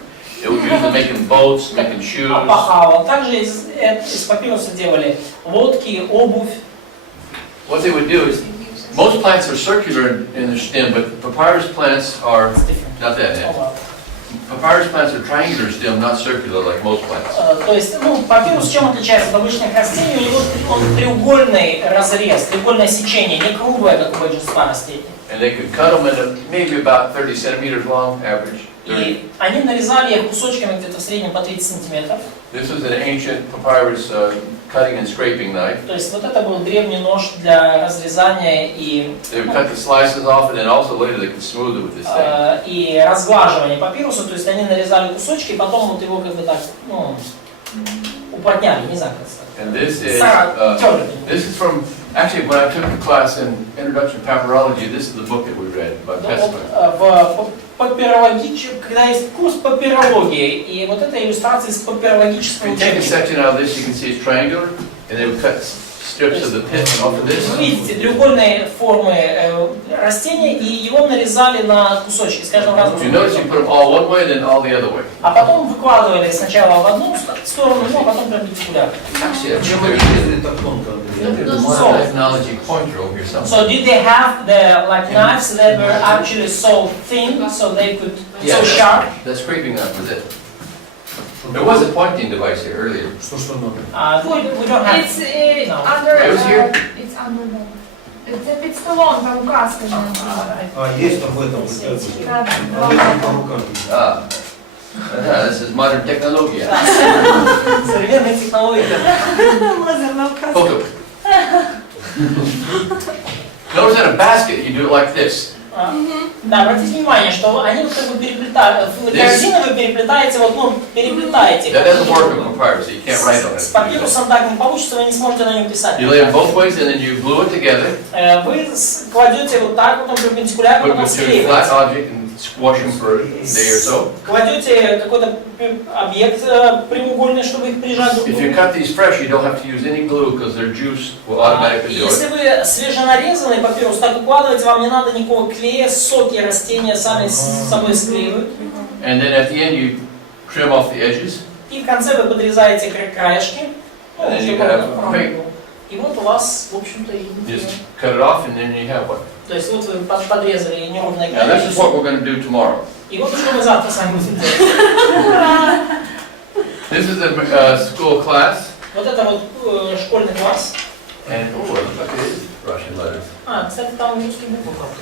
It was used for making boats, making shoes. опахало. Также из папируса делали лодки, обувь. What they would do is, most plants are circular in their stem, but papyrus plants are not that. Papyrus plants are triangular stem, not circular like most plants. То есть, ну, папирус чем отличается от обычных растений? У него он треугольный разрез, треугольное сечение, не круглое, как у большинства растений. And they could cut them at maybe about 30 centimeters long, average. 30. И они нарезали их кусочками где-то в среднем по 30 сантиметров. This was an ancient papyrus cutting and scraping knife. То есть вот это был древний нож для разрезания и, They would cut the slices off, and then also later they could smooth it with this thing. и разглаживания папируса. То есть они нарезали кусочки, и потом вот его как бы так, ну, уплотняли, не знаю как сказать. And this is from, actually when I took the class in Introduction to Papyrology, this is the book that we read by Pestman. Когда есть курс папирологии, и вот это иллюстрации из папирологического If you take a учебника. section out of this, you can see it's triangular, and they would cut strips of the pith off of this. Вы видите треугольные формы растения, и его нарезали на кусочки, скажем, разным You notice you put them all one way, then all the other way. А потом выкладывали сначала в одну сторону, ну, а потом перпендикулярно. Actually, Чем они резали так тонко? technology pointer over here somewhere. So did they have the like knives that were actually so thin, so they could so sharp? The scraping knife was it. There was a pointing device here earlier. Что надо? We don't have. It's No. under. It was here? It's under the. Это під столом, там указка. А, есть там в этом. Да, А в этом по рукам. This is modern technology. Современные технологии. лазерная указка. Photo. Notice in a basket, you do it like this. Да, обратите внимание, что они вот как бы переплетают, корзины вы переплетаете, вот, ну, переплетаете. That doesn't work on papyrus, so you can't write on С it. папирусом так не получится, вы не сможете на нем писать. You lay them both ways, and then you glue it together. Вы кладете вот так, потом перпендикулярно, Put потом them to a flat склеиваете. object and squash them for a day or so. Кладете какой-то объект прямоугольный, чтобы их прижать друг к If you другу. cut these fresh, you don't have to use any glue because their juice will automatically do Если it. вы свеженарезанный папирус так укладываете, вам не надо никакого клея, соки растения сами с собой склеивают. And then at the end, you trim off the edges. И в конце вы подрезаете краешки. And then you чтобы have он a paper. И вот у вас, в общем-то, и... Just cut it off, and then you have one. То есть вот вы подрезали неровные Now this краешки. is what we're going to do tomorrow. И вот что мы завтра с вами будем делать. This is a school class. Вот это вот школьный класс. And, oh, it looks like it is Russian letters. Кстати, там русские буквы правда.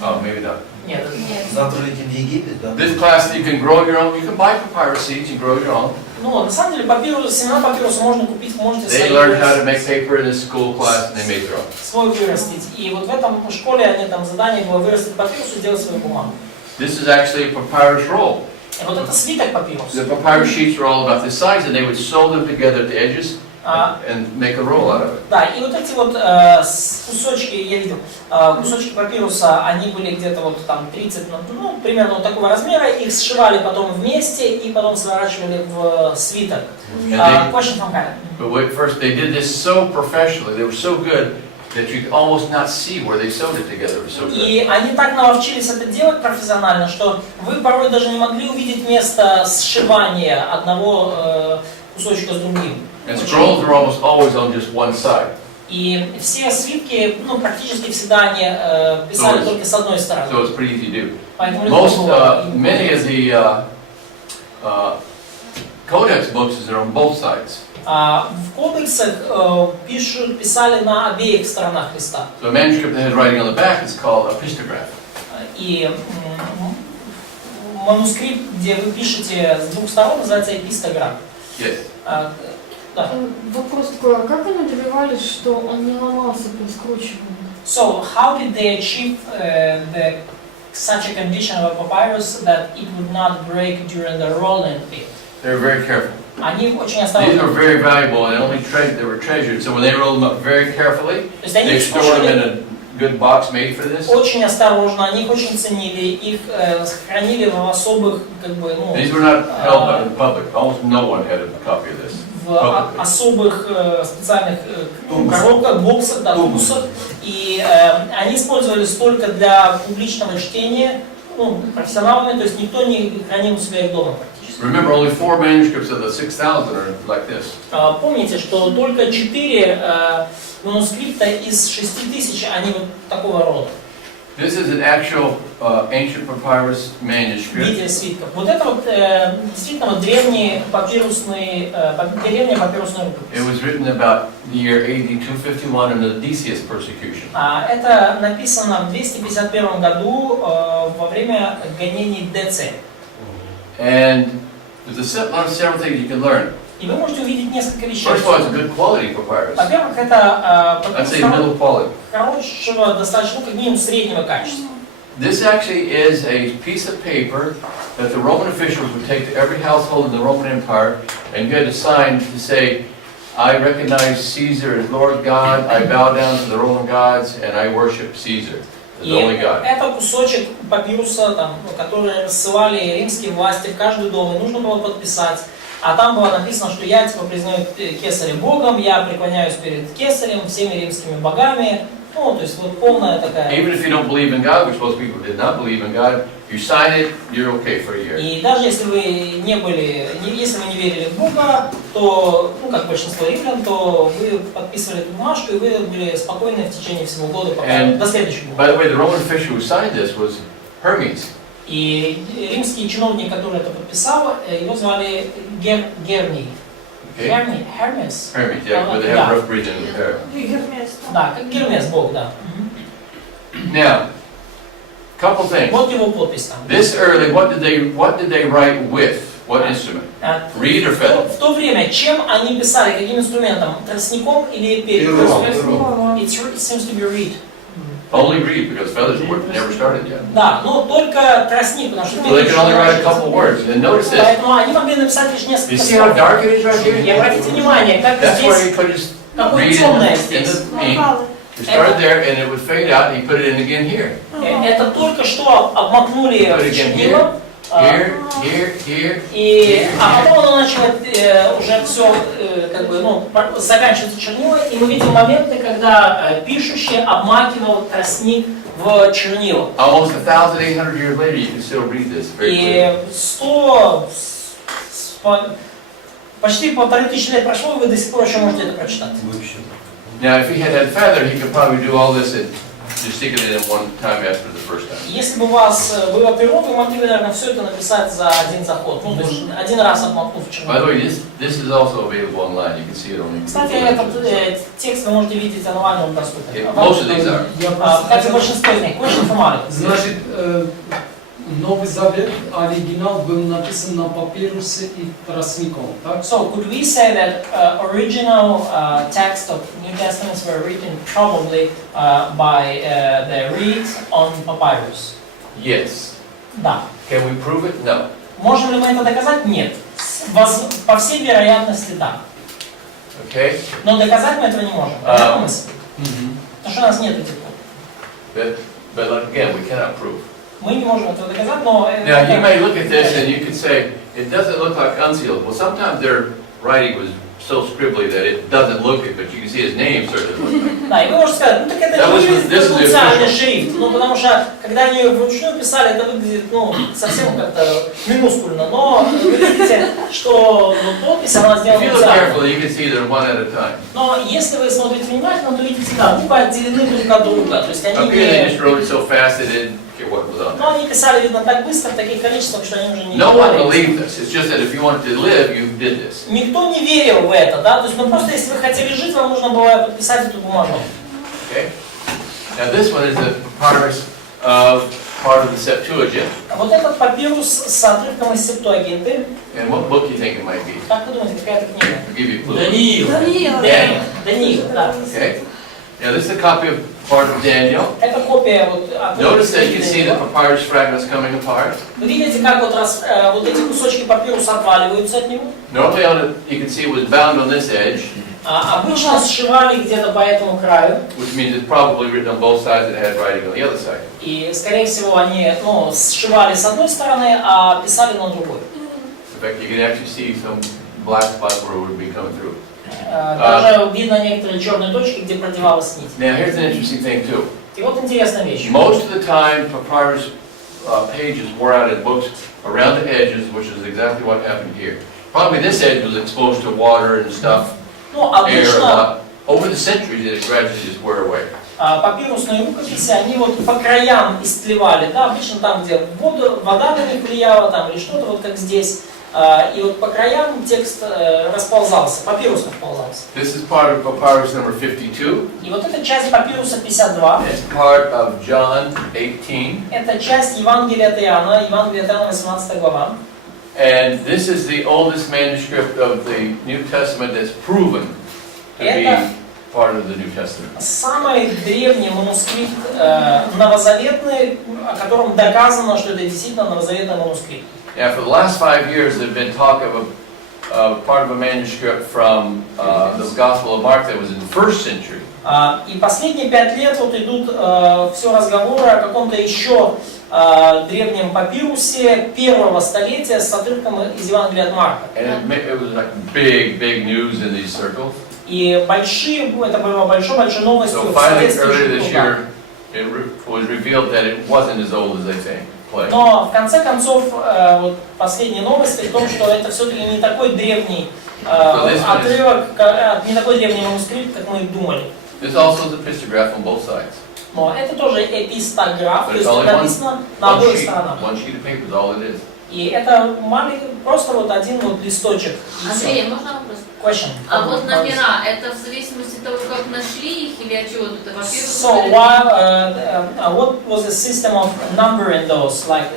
Oh, maybe not. Нет, это нет. Завтра летим в Египет, да? This class, you can grow your own. You can buy papyrus seeds and grow your own. Ну, на самом деле, семена папируса можно купить, можете They learned how to make paper in this school class, and they made their own. свой вырастить. И вот в этом школе они там задание было вырастить папирус и сделать свою бумагу. This is actually a papyrus roll. И вот это свиток папируса. The papyrus sheets were all about this size, and they would sew them together at the edges and make a roll out of it. Да, и вот эти вот кусочки, я видел, кусочки папируса, они были где-то вот там 30, ну, примерно вот такого размера, их сшивали потом вместе и потом сворачивали в свиток. Question from Kyle. But first, they did this so professionally, they were so good, that you could almost not see where they sewed it together. It was so good. И они так наловчились это делать профессионально, что вы порой даже не могли увидеть место сшивания одного кусочка с другим. And scrolls are almost always on just one side. И все свитки, ну, практически всегда они писали только с одной стороны. So it's pretty easy to do. Поэтому Many of the codex books are on both sides. В кодексах писали на обеих сторонах листа. So a manuscript that has writing on the back is called a pistograph. И манускрипт, где вы пишете с двух сторон, называется эпистограф. Yes. Да. Вопрос такой, а как они добивались, что он не ломался при скручивании? So, how did they achieve such a condition of a papyrus that it would not break during the rolling bit? They were very careful. Они очень These осторожны. were very valuable and they were treasured. So when they rolled them up very carefully, they stored them in a good box made for this. Очень осторожно, они их очень ценили, их хранили в особых, как бы, ну, These were not held by the public. Almost no one had a copy of this. в особых специальных коробках, боксах, да, тубусах. И они использовались только для публичного чтения, ну, профессионалами, то есть никто не хранил у себя их дома практически. Remember, only 4 manuscripts of the 6,000 are like this. Помните, что только 4 манускрипта из 6000, они вот такого рода. This is an actual ancient papyrus manuscript. Виде свитков. Вот это вот действительно вот древняя папирусная рукопись. It was written about the year AD 251 in the Decius persecution. Это написано в 251 году во время гонений Деци. And there's several things you can learn. И вы можете увидеть несколько вещей. First of all, it's a good quality papyrus. Во-первых, это I'd say middle quality. хорошего, достаточно, как минимум, среднего качества. This actually is a piece of paper that the Roman officials would take to every household in the Roman Empire, and you had to sign to say, I recognize Caesar as Lord God, I bow down to the Roman gods, and I worship Caesar, the only God. Это кусочек папируса, там, который рассылали римские власти в каждый дом, и нужно было подписать. А там было написано, что я типа признаю Кесаря Богом, я преклоняюсь перед Кесарем, всеми римскими богами. Ну, то есть вот полная такая... Even if you don't believe in God, which most people did not believe in God, you sign it, you're okay for a year. И даже если вы если вы не верили в Бога, то, ну, как большинство римлян, то вы подписывали эту бумажку, и вы были спокойны в течение всего года, пока до следующего года. By the way, the Roman official who signed this was Hermes. И римский чиновник, который это подписал, его звали Герний. Hermes. Hermes, yeah, but they have rough breathing in the hair. Да, как Гермес, Бог, да. Now, couple things. Вот его подпись там. This early, what did they write with? What instrument? Reed or feather? В то время, чем они писали, каким инструментом? Тростником или пером? It seems to be reed. Only reed, because feathers were never started yet. Да, но только тростник, потому что... So they can only write a couple words. And notice this. Поэтому они могли написать лишь несколько You see how слов. dark it is right here? И обратите внимание, как That's where здесь, he put his какое reed темное in здесь. the ink. He started there and it would fade out and he put it in again here. Это только что обмакнули в чернила. Here. А потом он начал уже все, как бы, ну, заканчиваться чернила, и мы видим моменты, когда пишущий обмакивал тростник в чернила. Almost 1,800 years later, you can still read this very clearly. И почти 1500 лет прошло, и вы до сих пор еще можете это прочитать. Now, if he had feather, he could probably do all this in just sticking it in one time after the first time. Если бы у вас было перо, вы могли бы, наверное, все это написать за один заход. Ну, то есть один раз обмакнув в By the чернила. way, this is also available online. You can see it on Кстати, этот текст вы можете видеть онлайн, он доступен. Most of these are. Кстати, большинство из них. Question for Malik. Значит, Новый Завет, оригинал был написан на папирусе и тростником, так? So, could we say that original text of New Testaments were written probably by the reed on papyrus? Yes. Да. Can we prove it? No. Можем ли мы это доказать? Нет. По всей вероятности, да. Okay. Но доказать мы этого не можем. Это мысль. Потому что у нас нет этих. But again, we cannot prove. Мы не можем этого доказать, но... Now, you may look at this and you could say, it doesn't look like unsealed. Well, sometimes their writing was so scribbly that it doesn't look it, but you can see his name certainly looked like. Да, и вы можете сказать, ну так это не выглядит как специальный шрифт. Ну, потому что, когда они ее вручную писали, это выглядит, ну, совсем как-то минускульно. Но вы видите, что подпись, она сделана If you look carefully, you can see they're one at a time. Но если вы смотрите внимательно, то видите, да, буквы отделены друг от друга. То есть они Up here, they не... just wrote it so fast they didn't care what was on Но there. они писали, видно, так быстро, в таких количествах, что они уже не... No one believed this. It's just that if you wanted to live, you did this. Никто не верил в это, да? То есть, ну просто если вы хотели жить, вам нужно было подписать эту бумагу. Okay? Now this one is a papyrus of part of the Septuagint. Вот этот папирус с отрывком из Септуагинты. And what book do you think it might be? Как вы думаете, какая это книга? I'll give you a clue. Даниил. Даниил, да. Okay? Now this is a copy of part of Daniel. Это копия вот отрывка. Notice that you can see the papyrus fragments coming apart. Вы видите, как вот эти кусочки папируса отваливаются от него? Normally you can see it was bound on this edge, Обычно сшивали где-то по этому краю. which means it's probably written on both sides and it had writing on the other side. И, скорее всего, они сшивали с одной стороны, а писали на другой. In fact, you can actually see some black spots where it would be coming through. Даже видно некоторые черные точки, где продевалась нить. Now here's an interesting thing too. И вот интересная вещь. Most of the time, papyrus pages wore out in books around the edges, which is exactly what happened here. Probably this edge was exposed to water and stuff, Ну, air a обычно lot. Over the centuries, it gradually just wore away. папирусные рукописи, они вот по краям истлевали, да, обычно там, где вода на них влияла, там, или что-то вот как здесь. И вот по краям текст расползался, папирус расползался. This is part of papyrus number 52. И вот эта часть папируса 52. It's part of John 18. Это часть Евангелия от Иоанна, Евангелие от Иоанна, 18 глава. And this is the oldest manuscript of the New Testament that's proven to be part of the New Testament. Самый древний манускрипт новозаветный, о котором доказано, что это действительно новозаветный манускрипт. Now, for the last 5 years, there's been talk of part of a manuscript from the Gospel of Mark that was in the 1st century. И последние 5 лет вот идут все разговоры о каком-то еще древнем папирусе первого столетия с отрывком из Евангелия от Марка. And it was like big news in these circles. И это было большой новостью So в finally, советских earlier this кругах. year, it was revealed that it wasn't as old as they think. Но в конце концов, вот последние новости о том, что это все-таки не такой древний отрывок, не такой древний манускрипт, как мы думали. There's also the pictograph on both sides. Но это тоже эпистограф, But то it's есть only написано на обоих сторонах. one sheet of paper is all it is. И это маленький, просто вот один вот листочек. Андрей, можно вопрос? Question. А вот номера, это в зависимости от того, как нашли их, или от чего тут? So what was the system of numbering those? Like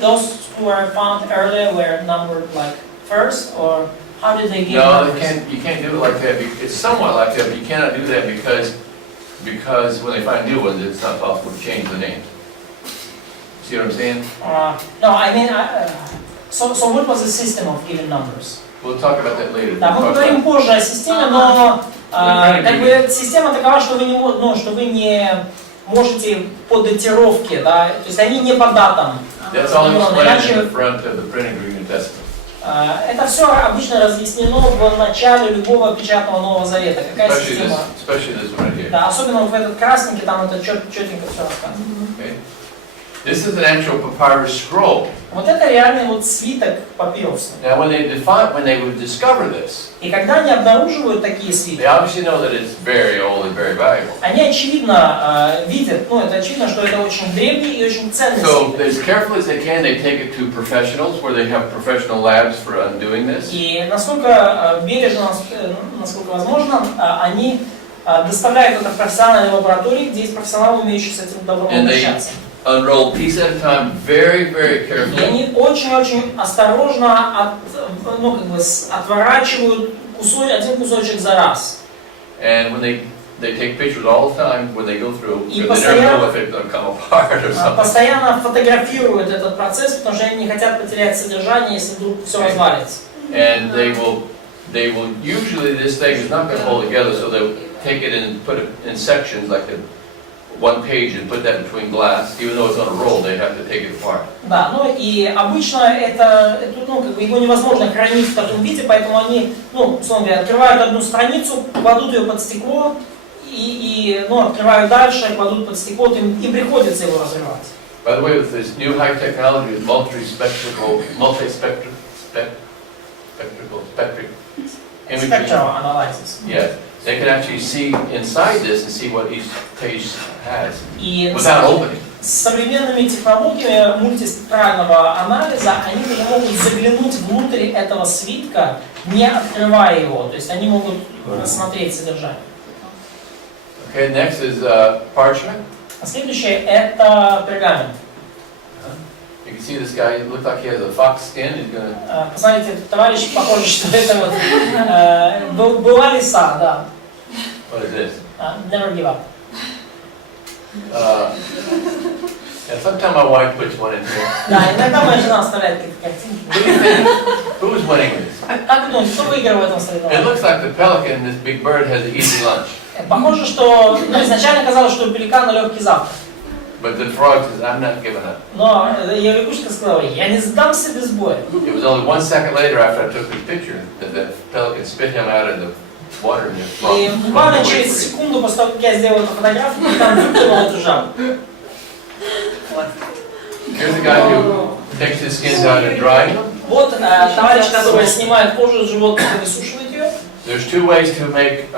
those who were found earlier were numbered like first, or how did they get No, numbers? you can't do it like that. It's somewhat like that, but you cannot do that because when they find new ones, it's not possible to change the names. See what I'm saying? No, I mean, so what was the system of giving numbers? We'll talk about that later. Да, мы поговорим позже о системе, но как бы система такова, что вы не можете по датировке, да, то есть они не по датам. That's all explained in the front of the printed New Testament. Это все обычно разъяснено в начале любого печатного Нового Завета. Какая система? Especially this one right here. Да, особенно вот в этот красненький, там это четенько все рассказано. Okay. This is an actual papyrus scroll. Вот это реальный вот свиток папируса. Now, when they would discover this, И когда они обнаруживают такие свитки, they obviously know that it's very old and very valuable. они очевидно видят, ну это очевидно, что это очень древний и очень ценный So, свиток. as careful as they can, they take it to professionals, where they have professional labs for undoing this. И насколько бережно, насколько возможно, они доставляют это в профессиональной лаборатории, где есть профессионалы, умеющие с этим добром обращаться. Unroll piece at a time, very, very И carefully. они очень-очень осторожно отворачивают один кусочек за раз. And when they take pictures all the time when they go through, И because they never know if it's going to come apart or something. Постоянно фотографируют этот процесс, потому что они не хотят потерять содержание, если вдруг все развалится. And they will usually, this thing is not going to hold together, so they'll take it and put it in sections like one page and put that between glass. Even though it's on a roll, they have to take it apart. Да, ну и обычно его невозможно хранить в таком виде, поэтому они, условно говоря, открывают одну страницу, кладут ее под стекло и открывают дальше, кладут под стекло, им приходится его разрывать. By the way, with this new high technology, with multi-spectral imaging, Spectral analysis. yes, they can actually see inside this and see what each page has И without opening. с современными технологиями мультиспектрального анализа они уже могут заглянуть внутрь этого свитка, не открывая его. То есть они могут рассмотреть содержание. Okay, next is parchment. А следующее это пергамент. You can see this guy. It looks like he has a fox skin. He's gonna. Посмотрите, этот товарищ, похоже, что это была лиса, да. What is this? Never give up. And sometimes my wife puts one in here. Да, иногда моя жена оставляет какие-то картинки. Who's winning this? Как вы думаете, кто выиграл в этом It соревновании? looks like the pelican, this big bird, has an easy lunch. Похоже, что изначально казалось, что у пеликана легкий завтрак. But the frog says, I'm not giving up. Но ее лягушка сказала, я не сдамся без боя. It was only 1 second later after I took the picture that the pelican spit him out in the water and the frog. И буквально через секунду после того, как я сделал эту фотографию, пеликан выплюнул эту жабу. Here's a guy who takes his skins out and dry. Вот товарищ, который снимает кожу с животных и высушивает ее. There's two ways to make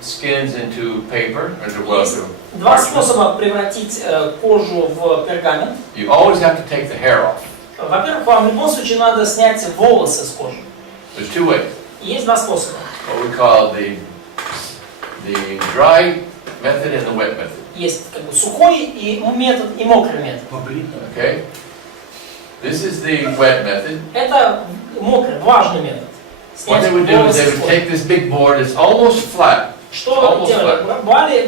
skins into paper or to Два способа превратить кожу в пергамент. You always have to take the hair off. Во-первых, вам в любом случае надо снять волосы с кожи. There's two ways. Есть два способа. What we call the dry method and the wet method. Есть сухой метод и мокрый метод. Okay. This is the wet method. Это мокрый, влажный метод. What they would do is they would take this big board. It's almost flat. Что делали?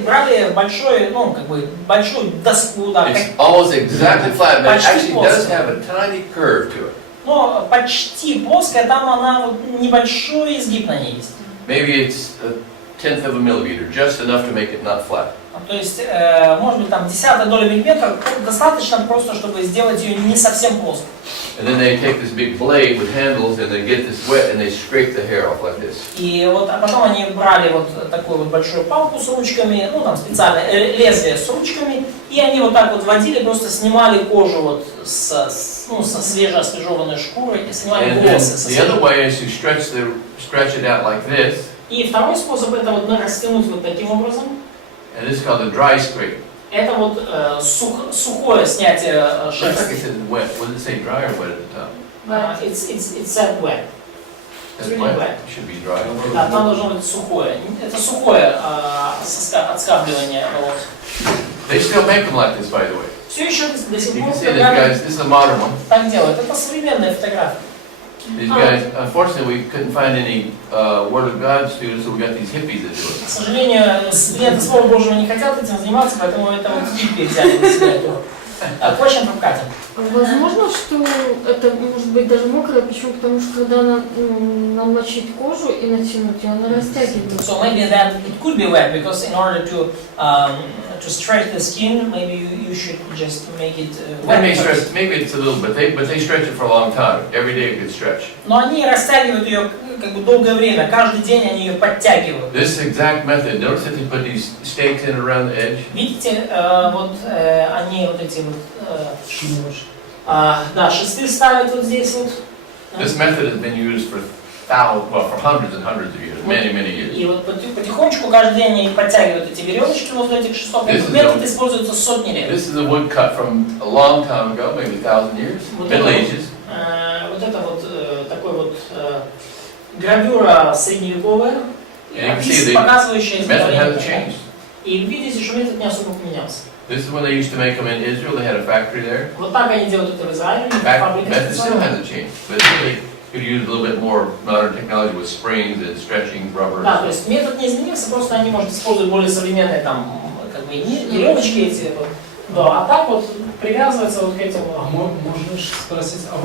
Брали большую доску, да. It's almost exactly flat, but it actually does have a tiny curve to it. Но почти плоская, там она небольшой изгиб на ней есть. Maybe it's 1/10 of a millimeter, just enough to make it not flat. То есть, может быть, там 0,1 доля миллиметра, достаточно просто, чтобы сделать ее не совсем плоской. And then they take this big blade with handles and they get this wet and they scrape the hair off like this. И а потом они брали такую большую палку с ручками, там специальное лезвие с ручками, и они так водили, просто снимали кожу со свежеосвежеванной шкурой и снимали волосы со the other way is to stretch it out like this. И второй способ это растянуть таким образом. And this is called the dry scrape. Это сухое снятие Looks like шерсти. it says wet. What does it say, dry or wet at the top? It's said wet. That's really wet. wet. It should be dry. Да, там должно быть сухое. Это сухое отскабливание волос. They still make them like this, by the way. Все еще до сих You пор can see this, guys. This is a modern one. так делают. Это современная фотография. These guys, unfortunately, we couldn't find any Word of God students, so we got these hippies that do it. К сожалению, студенты Слова Божьего не хотят этим заниматься, поэтому это хиппи взяли на себя эту. Question from Katya. Возможно, что это может быть даже мокрое, почему? Потому что когда намочить кожу и натянуть ее, она растягивается. So maybe that it could be wet because in order to stretch the skin, maybe you should just make it wet. Maybe it's a little bit, but they stretch it for a long time. Every day it gets stretched. Но они растягивают ее как бы долгое время, каждый день они ее подтягивают. This exact method, notice that they put these stakes in around the edge. Видите, вот они вот эти вот да, шесты ставят вот здесь вот. This method has been used for for hundreds and hundreds of years, many years. И вот потихонечку каждый день они подтягивают эти веревочки возле этих шестов. Этот метод используется сотни лет. This is a wood cut from a long time ago, maybe 1,000 years, Middle Ages. Вот это вот такой вот гравюра средневековая, показывающая изготовление. И видите, что метод не особо поменялся. This is when they used to make them in Israel. They had a factory there. Вот так они делают это в Израиле. Method still hasn't changed, but they could use a little bit more modern technology with springs and stretching rubber. Да, то есть метод не изменился, просто они, может, используют более современные там, как бы, веревочки эти, вот. Да, а так вот привязывается вот к этим. Можно спросить, а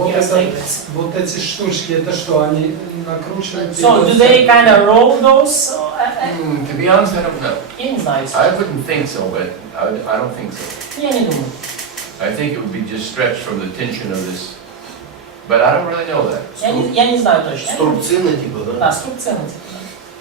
вот эти штучки, это что, они накручивают? So, do they kind of roll those? To be honest, I don't know. Я не знаю. I wouldn't think so, but I don't think so. Я не думаю. I think it would be just stretched from the tension of this. But I don't really know that. Я не знаю точно. Струбцины типа, да? Да, струбцины типа.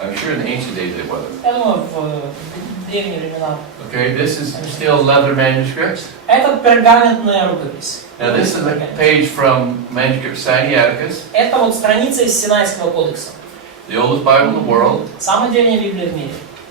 I'm sure in the ancient days it wasn't. Я думаю, в древние времена. Okay, this is still leather manuscripts. Это пергаментная рукопись. Now this is a page from manuscript Sinaiticus. Это вот страница из Синайского кодекса. The oldest Bible in the world. Самая древняя Библия в мире.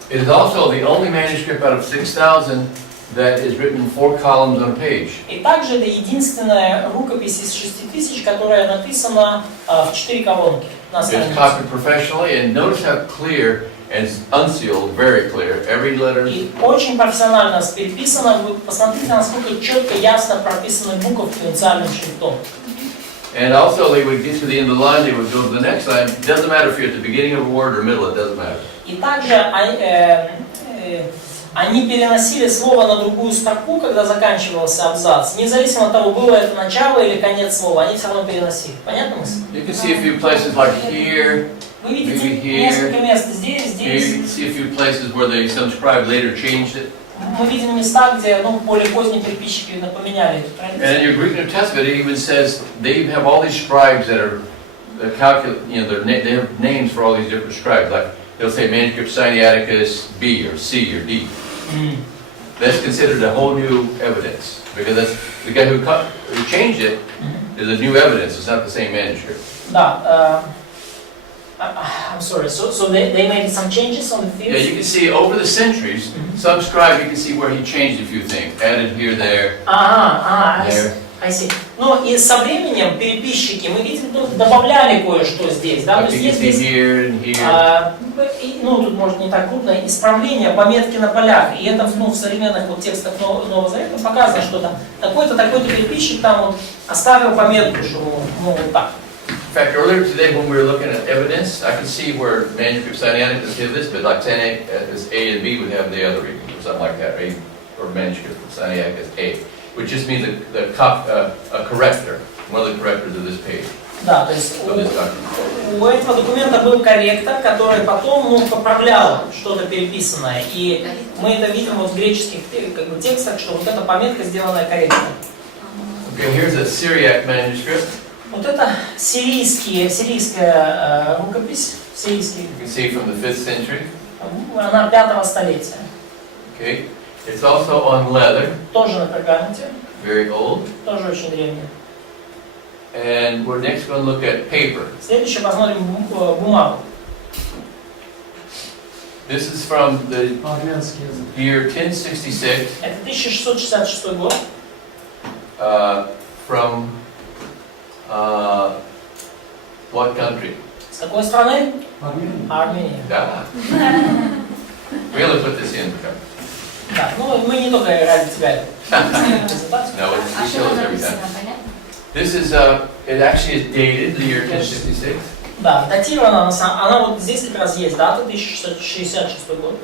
It is also the only manuscript out of 6,000 that is written in 4 columns on a page. И также это единственная рукопись из 6000, которая написана в 4 колонки на странице. It's copied professionally, and notice how clear and unsealed, very clear, every letter. И очень профессионально переписано. Вы посмотрите, насколько четко, ясно прописаны буковки инициальным шрифтом. And also, they would get to the end of the line, they would go to the next line. It doesn't matter if you're at the beginning of a word or middle, it doesn't matter. И также они переносили слово на другую строку, когда заканчивался абзац. Независимо от того, было это начало или конец слова, они все равно переносили. Понятно мысль? You can see a few places like here. Вы видите несколько мест здесь, здесь. You can see a few places where some scribe later changed it. Мы видим места, где более поздние переписчики поменяли эту традицию. And in your Greek New Testament, it even says they have all these scribes that are they have names for all these different scribes. Like they'll say manuscript Sinaiticus B or C or D. That's considered a whole new evidence because that's the guy who changed it is a new evidence. It's not the same manuscript. Да. I'm sorry. So they made some changes on the field. Yeah, you can see over the centuries, some scribe you can see where he changed a few things, added here, there. There. I see. Ну и со временем переписчики, мы видим, добавляли кое-что здесь, да, то есть здесь, тут может не так крупно, исправление, пометки на полях, и это в современных текстах Нового Завета показано, что там такой-то переписчик там вот оставил пометку, что вот так. In fact, earlier today when we were looking at evidence, I could see where manuscript Sinaiticus did this, but like Sinaiticus A and B would have the other reading, or something like that, right? Or manuscript Sinaiticus A. Which just means a corrector, one of the correctors of this page. Да, то есть у этого документа был корректор, который потом поправлял что-то переписанное. И мы это видим в греческих текстах, что вот эта пометка сделанная корректно. Okay, here's a Syriac manuscript. Вот это сирийская рукопись. Сирийский. You can see from the 5th century. Она 5-го столетия. Okay. It's also on leather. Тоже на пергаменте. Very old. Тоже очень древний. And we're next going to look at paper. Следующее посмотрим бумагу. This is from the year 1066. Это 1666 год. From what country? С какой страны? Армения. Да. We only put this in. Да, мы не только ради тебя. No, we show it every time. This is it actually is dated the year 1066. Да, датирована она вот здесь как раз есть дата 1666 год.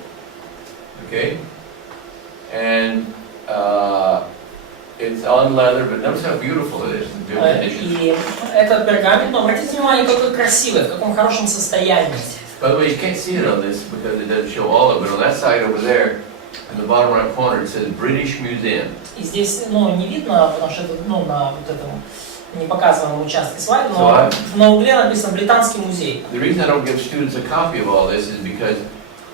Okay. And it's on leather, but notice how beautiful it is. И этот пергамент, но обратите внимание, какой красивый, в каком хорошем состоянии. By the way, you can't see it on this because it doesn't show all of it. On that side over there, in the bottom right corner, it says British Museum. И здесь, не видно, потому что это, на вот этом не показываем участки свадьбы, но на угле написано «Британский музей». The reason I don't give students a copy of all this is because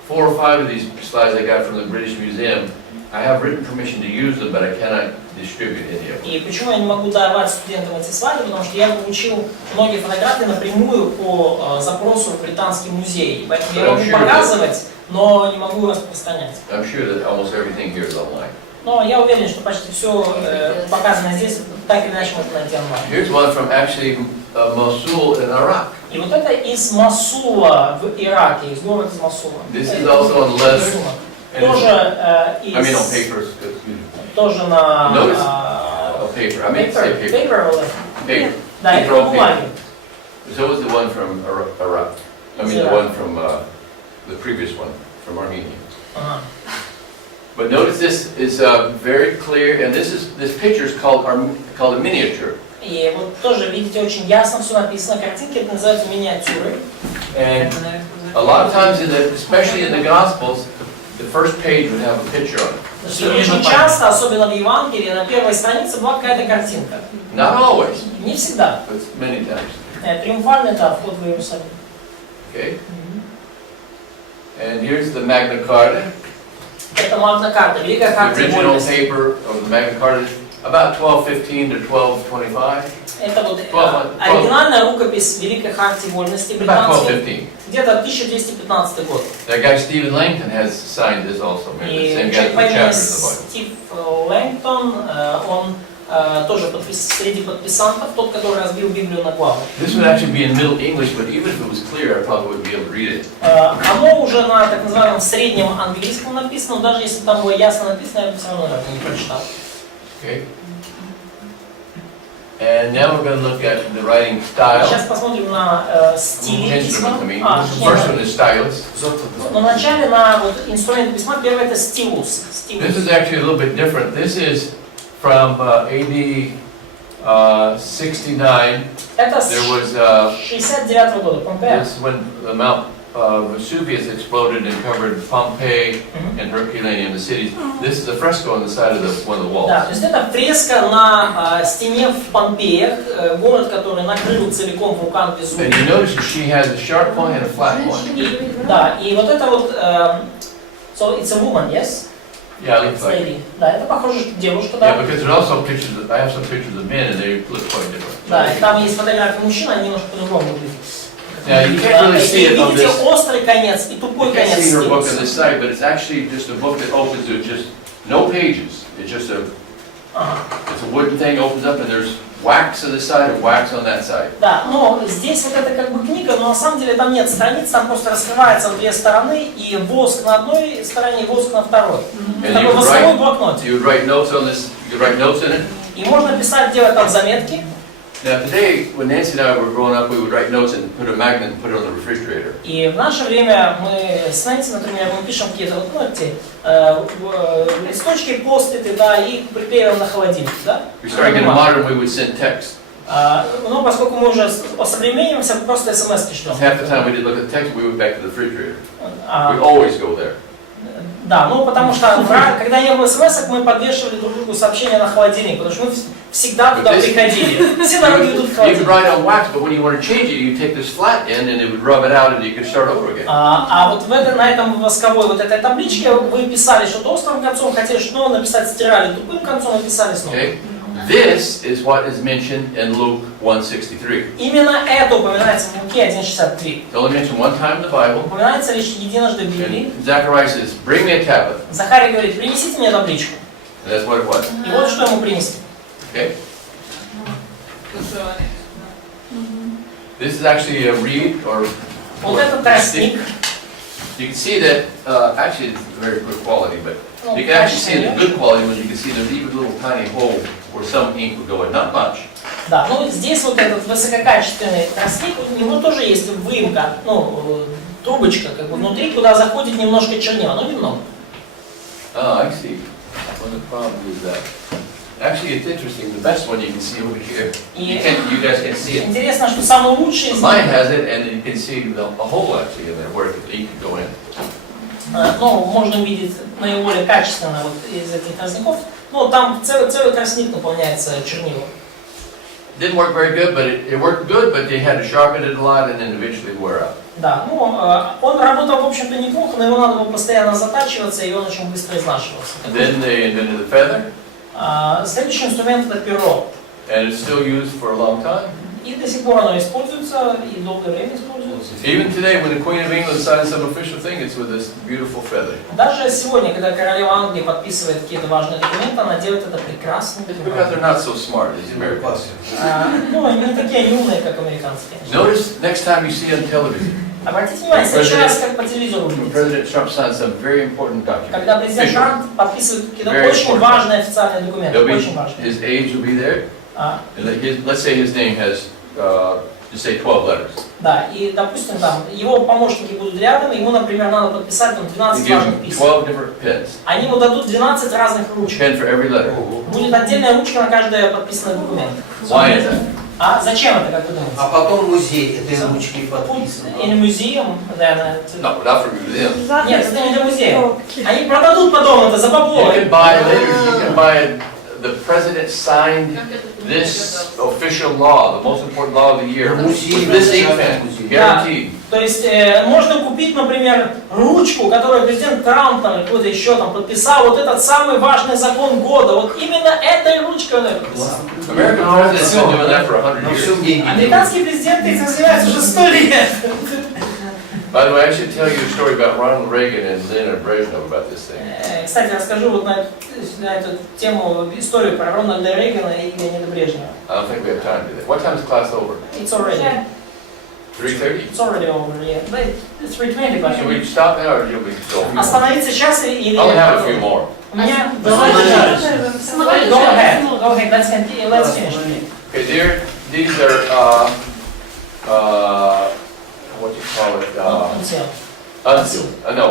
4 or 5 of these slides I got from the British Museum, I have written permission to use them, but I cannot distribute any of them. И почему я не могу давать студентам эти слайды? Потому что я получил многие фотографии напрямую по запросу в Британский музей. Поэтому я могу показывать, но не могу распространять. I'm sure that almost everything here is online. Но я уверен, что почти все показано здесь, так или иначе можно найти онлайн. Here's one from actually Mosul in Iraq. И вот это из Мосула в Ираке, из города из Масула. This is also on leather. Тоже I mean on из... papers. Тоже на... Notice paper. I meant to say paper. Paper or leather? Paper. Да, это на бумаге. So was the one from Iraq. I mean the one from the previous one from Armenia. But notice this is very clear, and this picture is called a miniature. И вот тоже видите, очень ясно все написано. Картинки это называются миниатюры. And a lot of times, especially in the Gospels, the first page would have a picture on it. И очень часто, особенно в Евангелии, на первой странице была какая-то картинка. Not always. Не всегда. But many times. Триумфальный, да, вход в Иерусалим. Okay. And here's the Magna Carta. Это Магна Карта, Великая The Хартия original Вольности. paper of the Magna Carta is about 1215 to 1225. Это вот оригинальная рукопись Великой Хартии Вольности About британской. 1215. Где-то 1215 год. That guy Stephen Langton has signed this also. The И same guy человек for по имени chapters of the Bible. Стив Лэнгтон, он тоже среди подписантов, тот, который разбил Библию на главы. This would actually be in Middle English, but even if it was clear, I probably wouldn't be able to read it. Оно уже на так называемом среднем английском написано, но даже если там было ясно написано, я бы все равно не прочитал. Okay. And now we're going to look at the writing style. Сейчас посмотрим на стиль письма. First one is stylus. Но вначале на вот инструменты письма, первый это стилус. This is actually a little bit different. This is from AD 69. Это There was 69 года, Помпея. this when the Mount Vesuvius exploded and covered Pompeii and Herculaneum, the cities. This is a fresco on the side of one of the walls. Да, то есть это фреска на стене в Помпеях, город, который накрыл целиком вулкан Везувий. And you notice she has a sharp point and a flat point. Да, и вот это вот, so it's a woman, yes? Yeah, it looks like. Lady. Да, это похоже, что девушка, да. Yeah, because there's also pictures. I have some pictures of men, and they look quite different. Да, и там есть фотографии мужчин, они немножко по-другому выглядят. Yeah, you can't really see it on Видите this. острый конец и You тупой can't конец see her book on стилуса. this side, but it's actually just a book that opens with just no pages. It's just a, it's a wooden thing, opens up, and there's wax on this side and wax on that side. Да, но здесь вот это как бы книга, но на самом деле там нет страниц, там просто раскрывается в две стороны, и воск на одной стороне, и воск на второй. Такой восковой блокнот. You would write notes on this. You could write notes in it. И можно писать, делать там заметки. Now today, when Nancy and I were growing up, we would write notes and put a magnet and put it on the refrigerator. И в наше время мы с Нэнси, например, мы пишем какие-то вот, ну, эти листочки, поститы, да, и приклеиваем на холодильник, да? We started getting modern, we would send text. Ну, поскольку мы уже осовременимся, просто смс-ки шлем. Half the time we didn't look at the text, we went back to the refrigerator. We always go there. Да, ну потому что когда не было смс-ок, мы подвешивали друг другу сообщения на холодильник, потому что мы всегда туда приходили. Все дороги идут в You could холодильник. write on wax, but when you want to change it, you take this flat end and it would rub it out and you could start over again. А вот на этом восковой вот этой табличке вы писали что-то острым концом, хотели что-то написать, стирали тупым концом и писали снова. Okay? This is what is mentioned in Luke 1:63. Именно это упоминается в Луке 1:63. It's only mentioned one time in the Bible. Упоминается лишь единожды в Библии. And Zechariah says, "Bring me a tablet." Захарий говорит, принесите мне табличку. And that's what it was. И вот что ему принести. Okay? This is actually a reed or. Вот этот тростник. You can see that actually it's very good quality, but you can actually see the good quality when you can see there's even a little tiny hole where some ink would go in, not much. Да, ну здесь вот этот высококачественный тростник, у него тоже есть выемка, ну, трубочка, как бы внутри, куда заходит немножко чернила, но немного. Oh, I see. Well, the problem is that. Actually, it's interesting. The best one you can see over here. You guys can see it. Интересно, что самый лучший из Mine них. has it, and you can see a hole actually in there where the ink could go in. Ну, можно видеть наиболее качественно вот из этих тростников. Ну, там целый тростник наполняется чернилом. didn't work very good, but it worked good, but they had to sharpen it a lot and then eventually wear out. Да, ну, он работал, в общем-то, неплохо, но ему надо было постоянно затачиваться, и он очень быстро изнашивался. Then they invented the feather. Следующий инструмент — это перо. And it's still used for a long time. И до сих пор оно используется, и долгое время используется. Even today, when the Queen of England signs some official thing, it's with this beautiful feather. Даже сегодня, когда королева Англии подписывает какие-то важные документы, она делает это прекрасно. It's because they're not so smart as Americans. Ну, они не такие умные, как американские. Notice next time you see on television. Обратите внимание, следующий раз, как по телевизору When видите. President Trump signs some very important document. Когда президент Трамп подписывает какие-то очень важные официальные документы, очень важные. His age will be there. Let's say his name has, just say 12 letters. Да, и, допустим, там, его помощники будут рядом, ему, например, надо подписать там 12 важных писем. 12 different pens. Они ему дадут 12 разных ручек. Pen for every letter. Будет отдельная ручка на каждый подписанный документ. Why is that? А зачем это, как вы думаете? А потом музей этой ручки подписан. Или музеем, да, No, not for museum. Нет, это не для музея. Они продадут потом это за бабло. You can buy later. You can buy the president signed this official law, the most important law of the year, with this ink pen, guaranteed. То есть можно купить, например, ручку, которую президент Трамп там, или кто-то еще там подписал, вот этот самый важный закон года, вот именно этой ручкой он подписал. American presidents have been doing that for 100 years. Американские президенты этим занимаются уже 100 лет. By the way, I should tell you a story about Ronald Reagan and Leonid Brezhnev about this thing. Кстати, расскажу вот на эту тему историю про Рональда Рейгана и Леонида Брежнева. I don't think we have time to do that. What time is class over? It's already. 3:30? It's already over, yeah. But it's 3:20, but... Should we stop now or should we go? Остановиться сейчас или... I'll have a few more. У меня... Go ahead, let's continue, let's finish. Okay, these are, what do you call it? Unsealed. No,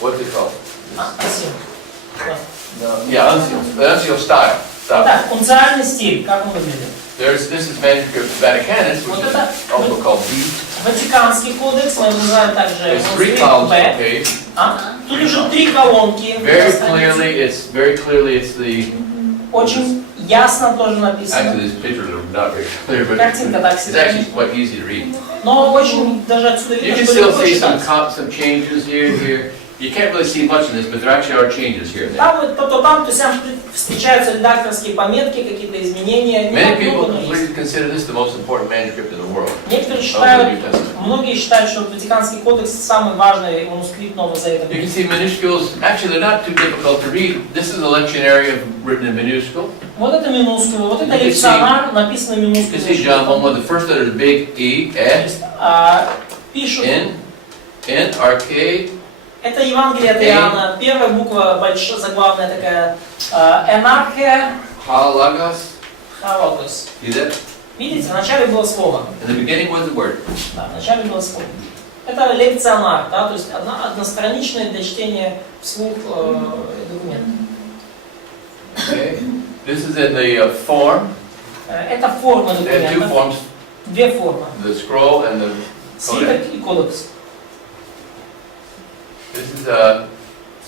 what's it called? Unsealed. No, yeah, unsealed. The unsealed style. Итак, унциальный стиль, как он выглядит? This is manuscript Vaticanus, which is also called B. Ватиканский кодекс, мы его называем также There's 3 columns per B. page. Тут уже 3 колонки. Very clearly it's the... Очень ясно тоже написано. Actually, these pictures are not very clear, but Картинка так it's себе. actually quite easy to read. Но очень даже отсюда You видно, can что still легко see читать. some changes here. You can't really see much in this, but there actually are changes here and there. Там то там, то сям встречаются редакторские пометки, какие-то изменения. Many people completely consider this the most important manuscript in the world. Некоторые считают, многие считают, что Ватиканский кодекс самый важный манускрипт Нового Завета. You can see minuscules. Actually, they're not too difficult to read. This is a lectionary written in minuscule. Вот это минускул, вот это лекционар, написано You минускул. can see John 1:1. The first letter is big E, S, Пишут. N, arcade. Это Евангелие от Иоанна. Первая буква большая, заглавная такая. Энархия. Halagos. Халогос. See that? Видите, в начале было слово. In the beginning was the word. Да, в начале было слово. Это лекционар, да, то есть одностраничное для чтения вслух документ. Okay. This is in the form. Это форма They have two документа. forms: Две формы. the scroll and the Свиток codex. и кодекс. This is a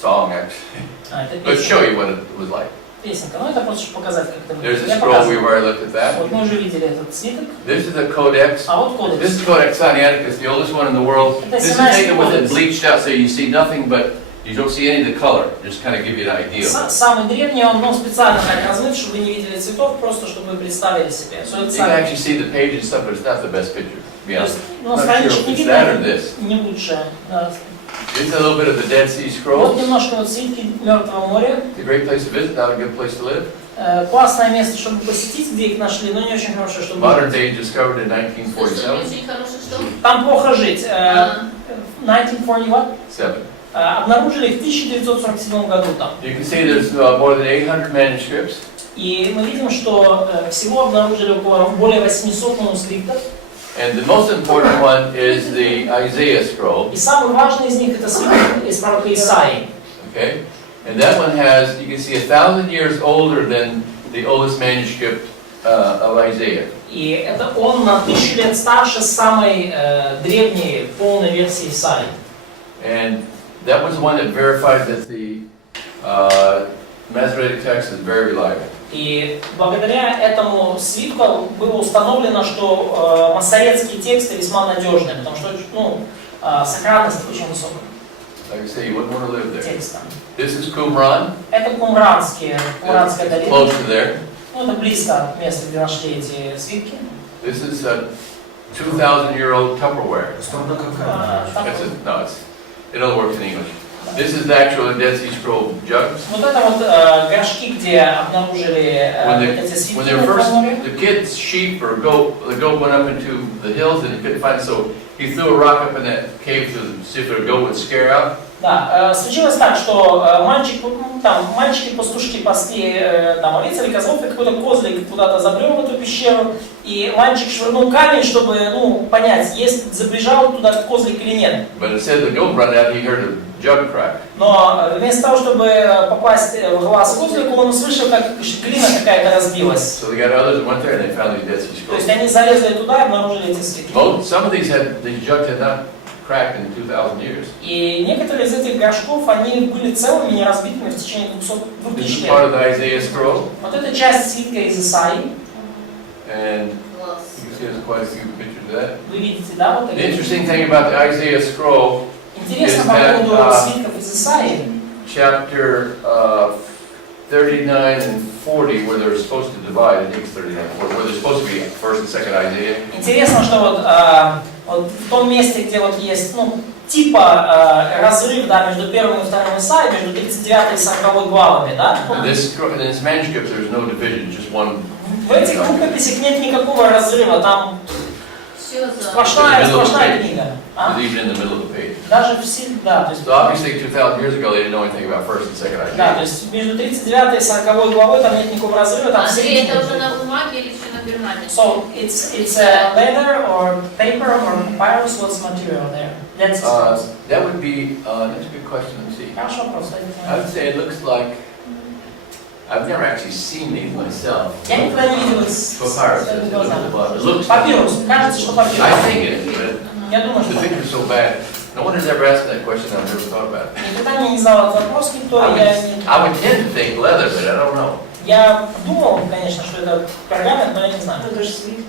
song, actually. Это Let's show you what it was like. песенка. Ну это просто чтобы показать, как это There's выглядит. a Я scroll. We показываю. already looked at that. Вот мы уже видели этот свиток. This is a codex. А вот This кодекс. is Codex Sinaiticus, the oldest one in the world. Это This is Синайский taken with it кодекс. bleached out, so you see nothing, but you don't see any of the color. Just kind of give you an idea. Самый древний, он специально так размыт, чтобы вы не видели цветов, просто чтобы вы представили себе. You can actually see the page and stuff, but it's not the best picture, to be honest. Ну, I'm not sure страничек if не it's that or видно, this. не лучше. It's a little bit of the Dead Sea Вот Scrolls. немножко вот свитки Мертвого моря. It's a great place to visit, not a good place to live. Классное место, чтобы посетить, где их нашли, но не очень хорошее, чтобы Modern жить. day discovered in Что, 1947. очень хороший что? Там плохо жить. 1941? 7. Обнаружили в 1947 году там. You can see there's more than 800 manuscripts. И мы видим, что всего обнаружили более 800 манускриптов. And the most important one is the Isaiah scroll. И самый важный из них это свиток из пророка Исаии. Okay? And that one has, you can see, 1,000 years older than the oldest manuscript of Isaiah. И это он на 1000 лет старше самой древней полной версии Исаии. And that was one that verified that the Masoretic text is very reliable. И благодаря этому свитку было установлено, что массоретские тексты весьма надежные, потому что сохранность очень высокая. Like I say, you wouldn't want to live there. Текста. This is Qumran. Это Кумранская долина. Close to there. Ну, это близко от места, где нашли эти свитки. This is a 2,000-year-old Tupperware. Сторона какая? It all works in English. This is the actual Dead Sea Scroll jugs. Вот это вот горшки, где обнаружили эти свитки. When they were first, the kid's sheep or goat, the goat went up into the hills and he couldn't find it, so he threw a rock up in that cave to see if the goat would scare out. Да, случилось так, что мальчики-пастушки пасли овец или козлов, и какой-то козлик куда-то забрел в эту пещеру, и мальчик швырнул камень, чтобы понять, забежал туда козлик или нет. But it said the goat ran out, he heard a jug crack. Но вместо того, чтобы попасть в глаз козлику, он услышал, как глина какая-то разбилась. So they got others that went there and they found these Dead Sea То Scrolls. есть они залезли туда и обнаружили эти свитки. Some of these jugs had not cracked in 2,000 years. И некоторые из этих горшков, они были целыми, не разбитыми в течение 2000 This is part лет. of the Isaiah scroll. Вот эта часть свитка из Исаии. And you can see there's quite a few pictures of that. Вы видите, да, вот The эти? interesting thing about the Isaiah scroll, Интересно по поводу свитков из Исаии. chapter 39 and 40, where they're supposed to divide, I think it's 39 and 40, where they're supposed to be first and second Isaiah. Интересно, что вот в том месте, где вот есть, типа разрыв, да, между первым и вторым Исаией, между 39 и 40 главами, да? In this manuscript, there's no division, just one. В этих рукописях нет никакого разрыва, там сплошная книга. It's even in the middle of the page. Даже в да, то есть... So obviously 2,000 years ago, they didn't know anything about first and second Да, Isaiah. то есть между 39 и 40 главой там нет никакого разрыва, там Андрей, это уже на бумаге или все на пергаменте? So it's a leather or paper or papyrus, what's material there? That would be, that's a good question, let's see. Хороший вопрос, I would say it looks like, I've never actually seen these myself. Я никогда не видел Papyrus, it looks like. Папирус, кажется, что папирус. I think it is, but Я думаю, the что picture's so bad. No one has ever asked that question, I've never thought about it. никогда мне не задал этот вопрос никто, I would tend to think leather, but I don't know. я думал, конечно, что это пергамент, но я не знаю. Это же свитки.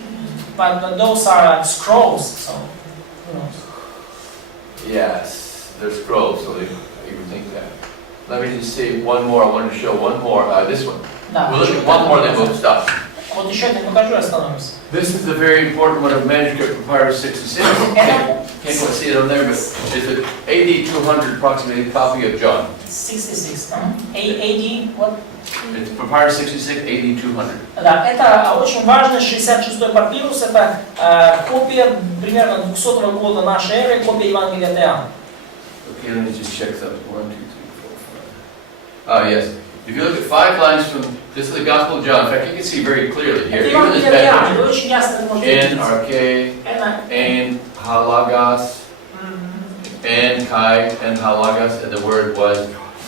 But those are like scrolls, so who knows? Yes, they're scrolls, so you would think that. Let me just see one more, I wanted to show one more, this one. Да. We'll look at one more, then we'll stop. Вот еще один покажу и остановимся. This is a very important one of manuscript Papyrus 66. Can't quite see it on there, but it's an AD 200 approximately copy of John. 66. AD, what? It's Papyrus 66, AD 200. Да, это очень важный 66-й папирус, это копия примерно 200 года нашей эры, копия Евангелия от Иоанна. Okay, let me just check something. 1, 2, 3, 4, 5. Yes. If you look at 5 lines from, this is the Gospel of John. In fact, you can see very clearly here. Это Even this Евангелие от Иоанна, вы bad очень ясно это можете N, видеть. arche, Это N, halagas, N, kai, and halagas, and the word was,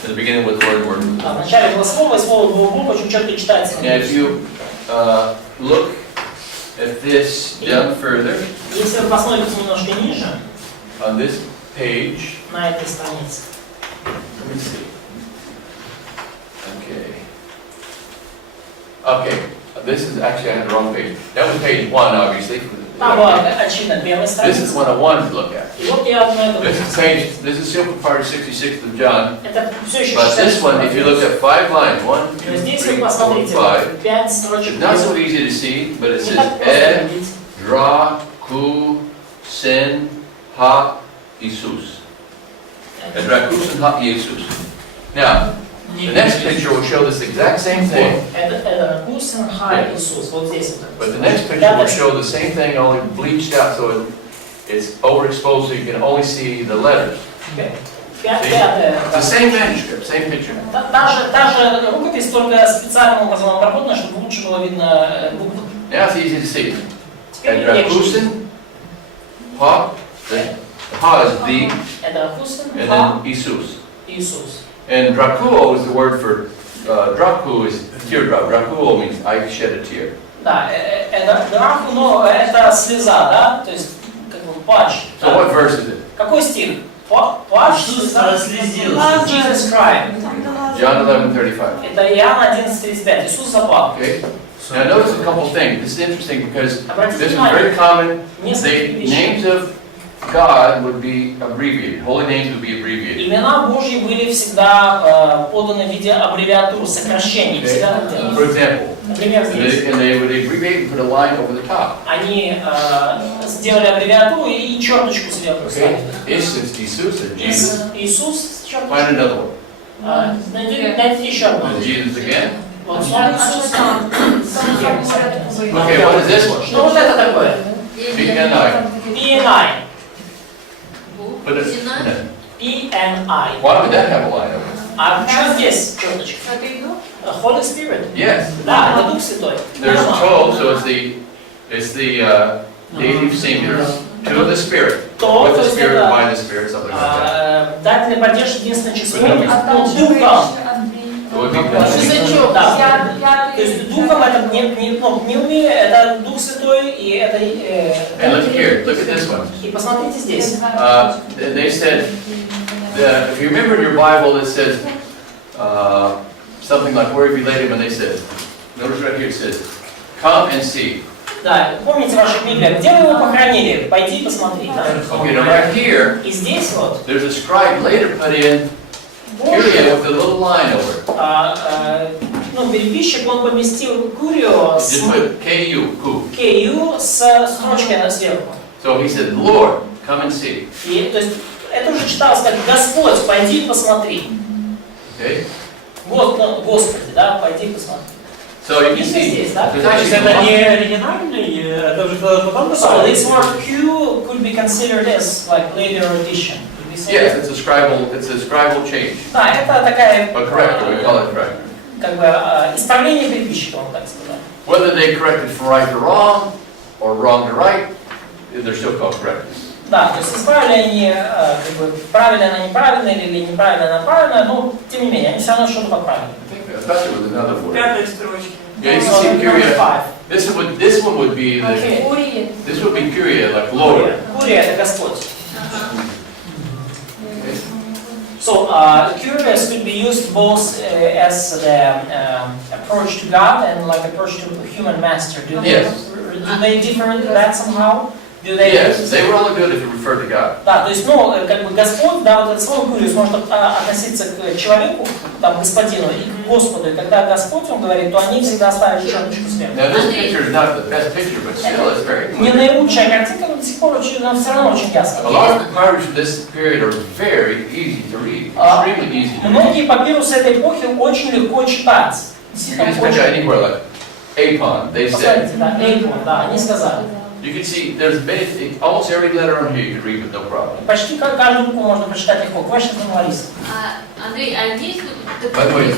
in the beginning with the word. вначале было слово, и слово было Бог, очень четко читается. Now if you look at this down further, Если вы посмотрите немножко ниже, on this page, на этой странице, let me see. Okay, this is actually, I had the wrong page. That was page 1, obviously. там была очевидно первая This is страница. what I wanted to look at. И вот я на этом. This is still Papyrus 66 of John. Это все еще But this one, if you look at 5 lines, 1, Но 2, здесь 3, вы 4, посмотрите, 5. 5 строчек. It's not so easy to see, but it Не says так просто видеть. Dra, Ku, Sen, Ha, Isus. Dra, Ku, Sen, Ha, Isus. Now, the next picture will show this exact same thing. Это Кусен, Хай, Иисус. Вот здесь вот. But the next picture will show the same thing, only bleached out, so it's overexposed, so you can only see the letters. It's the same manuscript, same picture. Та же рукопись, только специальным образом обработана, чтобы лучше было видно буквы. Now it's easy to see. Теперь And легче. Rakusin, Ha, the Ha is the, Это Кусен, and Ха, then Isus. Иисус. And Drakuo is the word for, Draku is teardrop. Drakuo means I shed a tear. Да, это драху, но это слеза, да? То есть, как бы, плач. So what verse is it? Какой стих? Плач, слеза. слезился. Jesus cried. Там до John 11:35. Это Иоанн 11:35. Иисус заплакал. Okay. Now notice a couple things. This is interesting because Обратите this is внимание, very common. несколько The вещей. names of God would be abbreviated. Holy names would be abbreviated. Имена Божьи были всегда поданы в виде аббревиатур, сокращений. Okay. Всегда, For example, например, здесь and they would abbreviate and put a line over the top. они сделали аббревиатуру и черточку сверху Okay. ставили. Jesus and Jesus. Иисус с Find черточкой. another one. Найдите еще одну. And Jesus again. Вот снова Иисус. Okay, what is this one? Что вот это такое? B-N-I. P-N-I. Put it. P-N-I. Why would that have a line over it? А что здесь черточка? Holy Spirit. Yes. Да, это Дух Святой. There's 12, so it's the dative singular. To the Spirit. With the Spirit, by the Spirit, something like that. Дательный падеж единственное число. Духом. It would be Шестачок, да. То есть Духом это не это Дух Святой и это. And look here, look at this one. И посмотрите здесь. They said that if you remember in your Bible, it says something like where have you laid him, and they said, notice right here it says, come and see. Да, помните ваша Библия, где вы его похоронили? Пойди посмотри, да? Okay, now right here, И здесь вот. there's a scribe later put in Kyrie with a little line over it. Ну, переписчик, он поместил Курио с Just put K-U, Ku. К-Ю с строчкой сверху. So he said, Lord, come and see. И, то есть, это уже читалось как Господь, пойди посмотри. Okay? Господи, да, пойди посмотри. So you can Видите see, здесь, да? there's То есть actually это не оригинальный, это уже потом So this word Q could be considered as like later addition. Could we say yes, that? it's a scribal change. Да, это такая But corrector, we call it corrector. как бы исправление переписчика, он так сказал. Whether they corrected from right to wrong, or wrong to right, they're still called correctors. Да, то есть исправили они как бы правильно на неправильно или неправильно на правильно, но тем не менее они все равно что-то подправили. I thought there was another word. Пятая строчка. Yeah, you So, see number Kyrie. 5. This one would be the, Okay. this would be Kyrie, like Lord. Курия это Господь. So, curious could be used both as the approach to God and like approach to human master. Do they differ in that somehow? Do they? Yes, they were only good if it referred to God. Да, то есть, ну, как бы Господь, да, вот это слово куриус может относиться к человеку, там, господину, и к Господу. И когда Господь, он говорит, то они всегда ставят черточку сверху. Now this picture is not the best picture, but still it's very Не clear. наилучшая картинка, но до сих пор очень, но все равно очень ясно. A lot of the papyrus from this period are very easy to read, extremely easy to read. Многие папирусы этой эпохи очень легко читать. You Действительно, can just pick out очень. anywhere like Apon, they said. Посмотрите, да, Эйпон, да, они сказали. You can see there's almost every letter on here you can read with no problem. Почти каждую букву можно прочитать легко. Question from Larissa. Андрей, а есть By the way,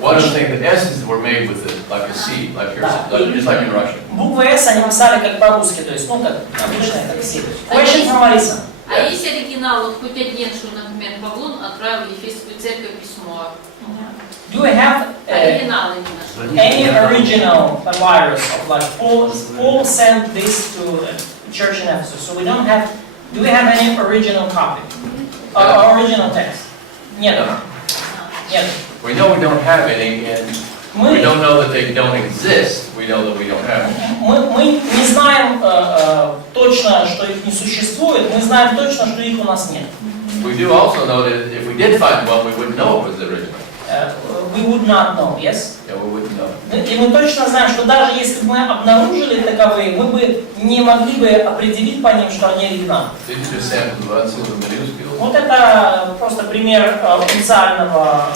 one of the things, the S's were made with it, like a C, like yours, just like in Russian. Буквы S они писали как по-русски, то есть, ну, как обычная, как C. Question from Larissa. А есть оригинал, вот хоть один, что, например, Павлон отправил в Ефесскую церковь письмо? Do we have Оригинал именно. any original papyrus of like Paul sent this to the church in Ephesus? So we don't have. Do we have any original copy? Original text? Нет. Нет. We know we don't have any, and we don't know that they don't exist. We know that we don't have any. Мы не знаем точно, что их не существует. Мы знаем точно, что их у нас нет. We do also know that if we did find one, we wouldn't know it was the original. We would not know, yes? Yeah, we wouldn't know. И мы точно знаем, что даже если бы мы обнаружили таковые, мы бы не могли бы определить по ним, что они оригиналы. Вот это просто пример официального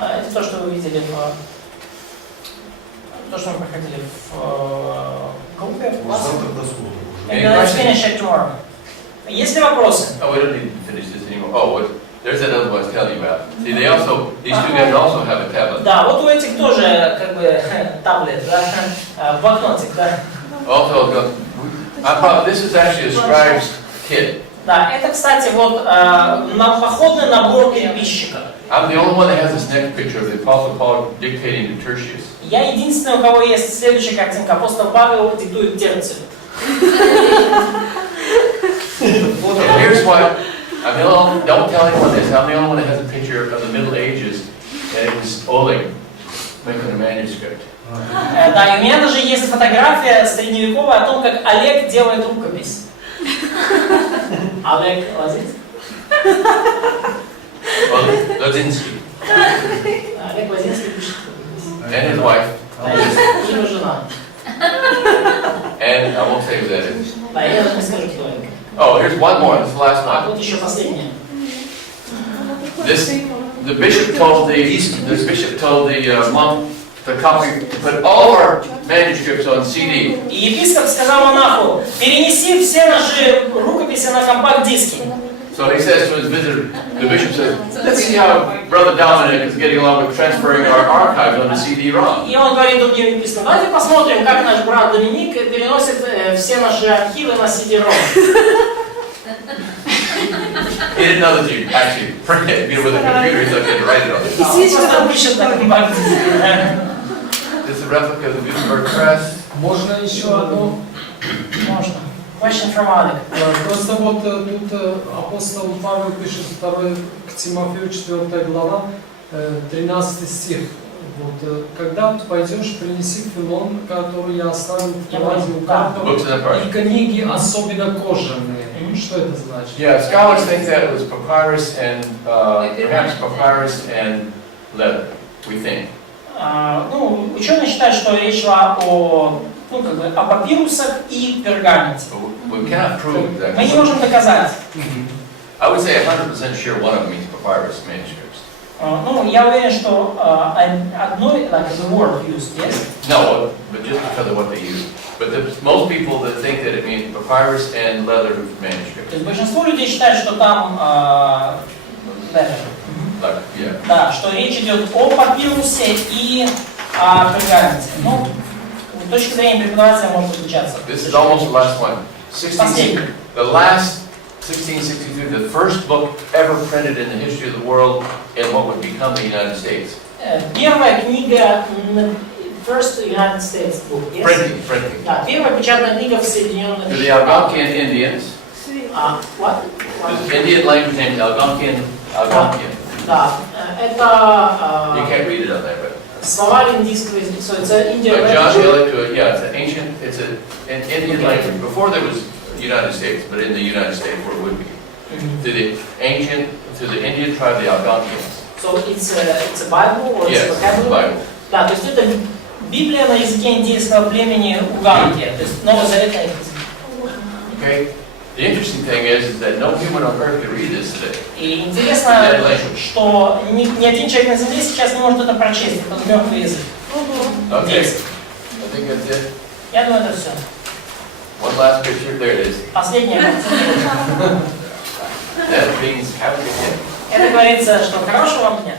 это то, что вы видели то, что мы проходили в группе. Let's finish it tomorrow. Есть ли вопросы? Oh, we don't need to finish this anymore. Oh, there's that other one I was telling you about. See, these two guys also have a tablet. Да, вот у этих тоже как бы таблет, да, блокнотик, да. Also, this is actually a scribe's kit. Да, это, кстати, вот походный набор переписчика. I'm the only one that has this next picture of the Apostle Paul dictating to Tertius. Я единственный, у кого есть следующая картинка. Апостол Павел диктует Терцию. And here's why Don't tell anyone this. I'm the only one that has a picture of the Middle Ages, and it was Oleg making a manuscript. Да, и у меня даже есть фотография средневековая о том, как Олег делает рукопись. Олег Лазинский. Лазинский. Олег Лазинский пишет рукопись. And his wife. И его жена. And I won't say who that is. Да, я даже не скажу, кто это. Oh, here's one more. This is the last А one. тут еще последнее. The bishop told the monk to copy, to put all of our manuscripts on CD. И епископ сказал монаху: перенеси все наши рукописи на компакт-диски. So he says to his visitor, the bishop says, let's see how Brother Dominic is getting along with transferring our archives onto CD-ROM. И он говорит другим епископам: давайте посмотрим, как наш брат Доминик переносит все наши архивы на CD-ROM. He didn't know that you actually print it, with a computer, so he had to write it on it. Просто пишет на компакт-диске. This is a replica of the Gutenberg press. Можно еще одну? Можно. Question from Alec. Просто вот тут апостол Павел пишет 2 к Тимофею 4 глава, 13 стих. Вот, когда пойдешь, принеси филон, который я оставил в кладе у каждого, и книги, особенно кожаные. Что это значит? Yeah, scholars think that it was papyrus and perhaps papyrus and leather. We think. Ну, ученые считают, что речь шла о, ну, как бы, о папирусах и пергаменте. We cannot prove that. Мы не можем доказать. I would say 100% sure one of them means papyrus manuscripts. Ну, я уверен, что одной, like the word used, yes? No, but just because of what they use. But most people that think that it means papyrus and leather manuscripts. То есть большинство людей считают, что там Like, yeah. да, что речь идет о папирусе и о пергаменте. Ну, с точки зрения преподавателя может отличаться. This is almost the last one. The last 1663, the first book ever printed in the history of the world in what would become the United States. Первая книга, first United States book, yes? Printing. Да, первая печатная книга в Соединенных To the Algonquian Indians. What? The Indian language named Algonquian. Да, это You can't read it on there, but. словарь индийского языка, so it's an Indian language. Yeah, it's an ancient, it's an Indian language. Before there was United States, but in the United States where it would be. To the Indian tribe, the Algonquians. So it's a Bible or yes, it's a vocabulary? Bible. Да, то есть это Библия на языке индейского племени Уганки, то есть новозаветный язык. Okay. The interesting thing is that no human on earth can read this today. И интересно, что ни один человек на земле сейчас не может это прочесть, это мертвый язык. Okay. I think that's it. Я думаю, это все. One last picture. There it is. Последняя. That means have a good day. Это говорится, что хорошего вам дня.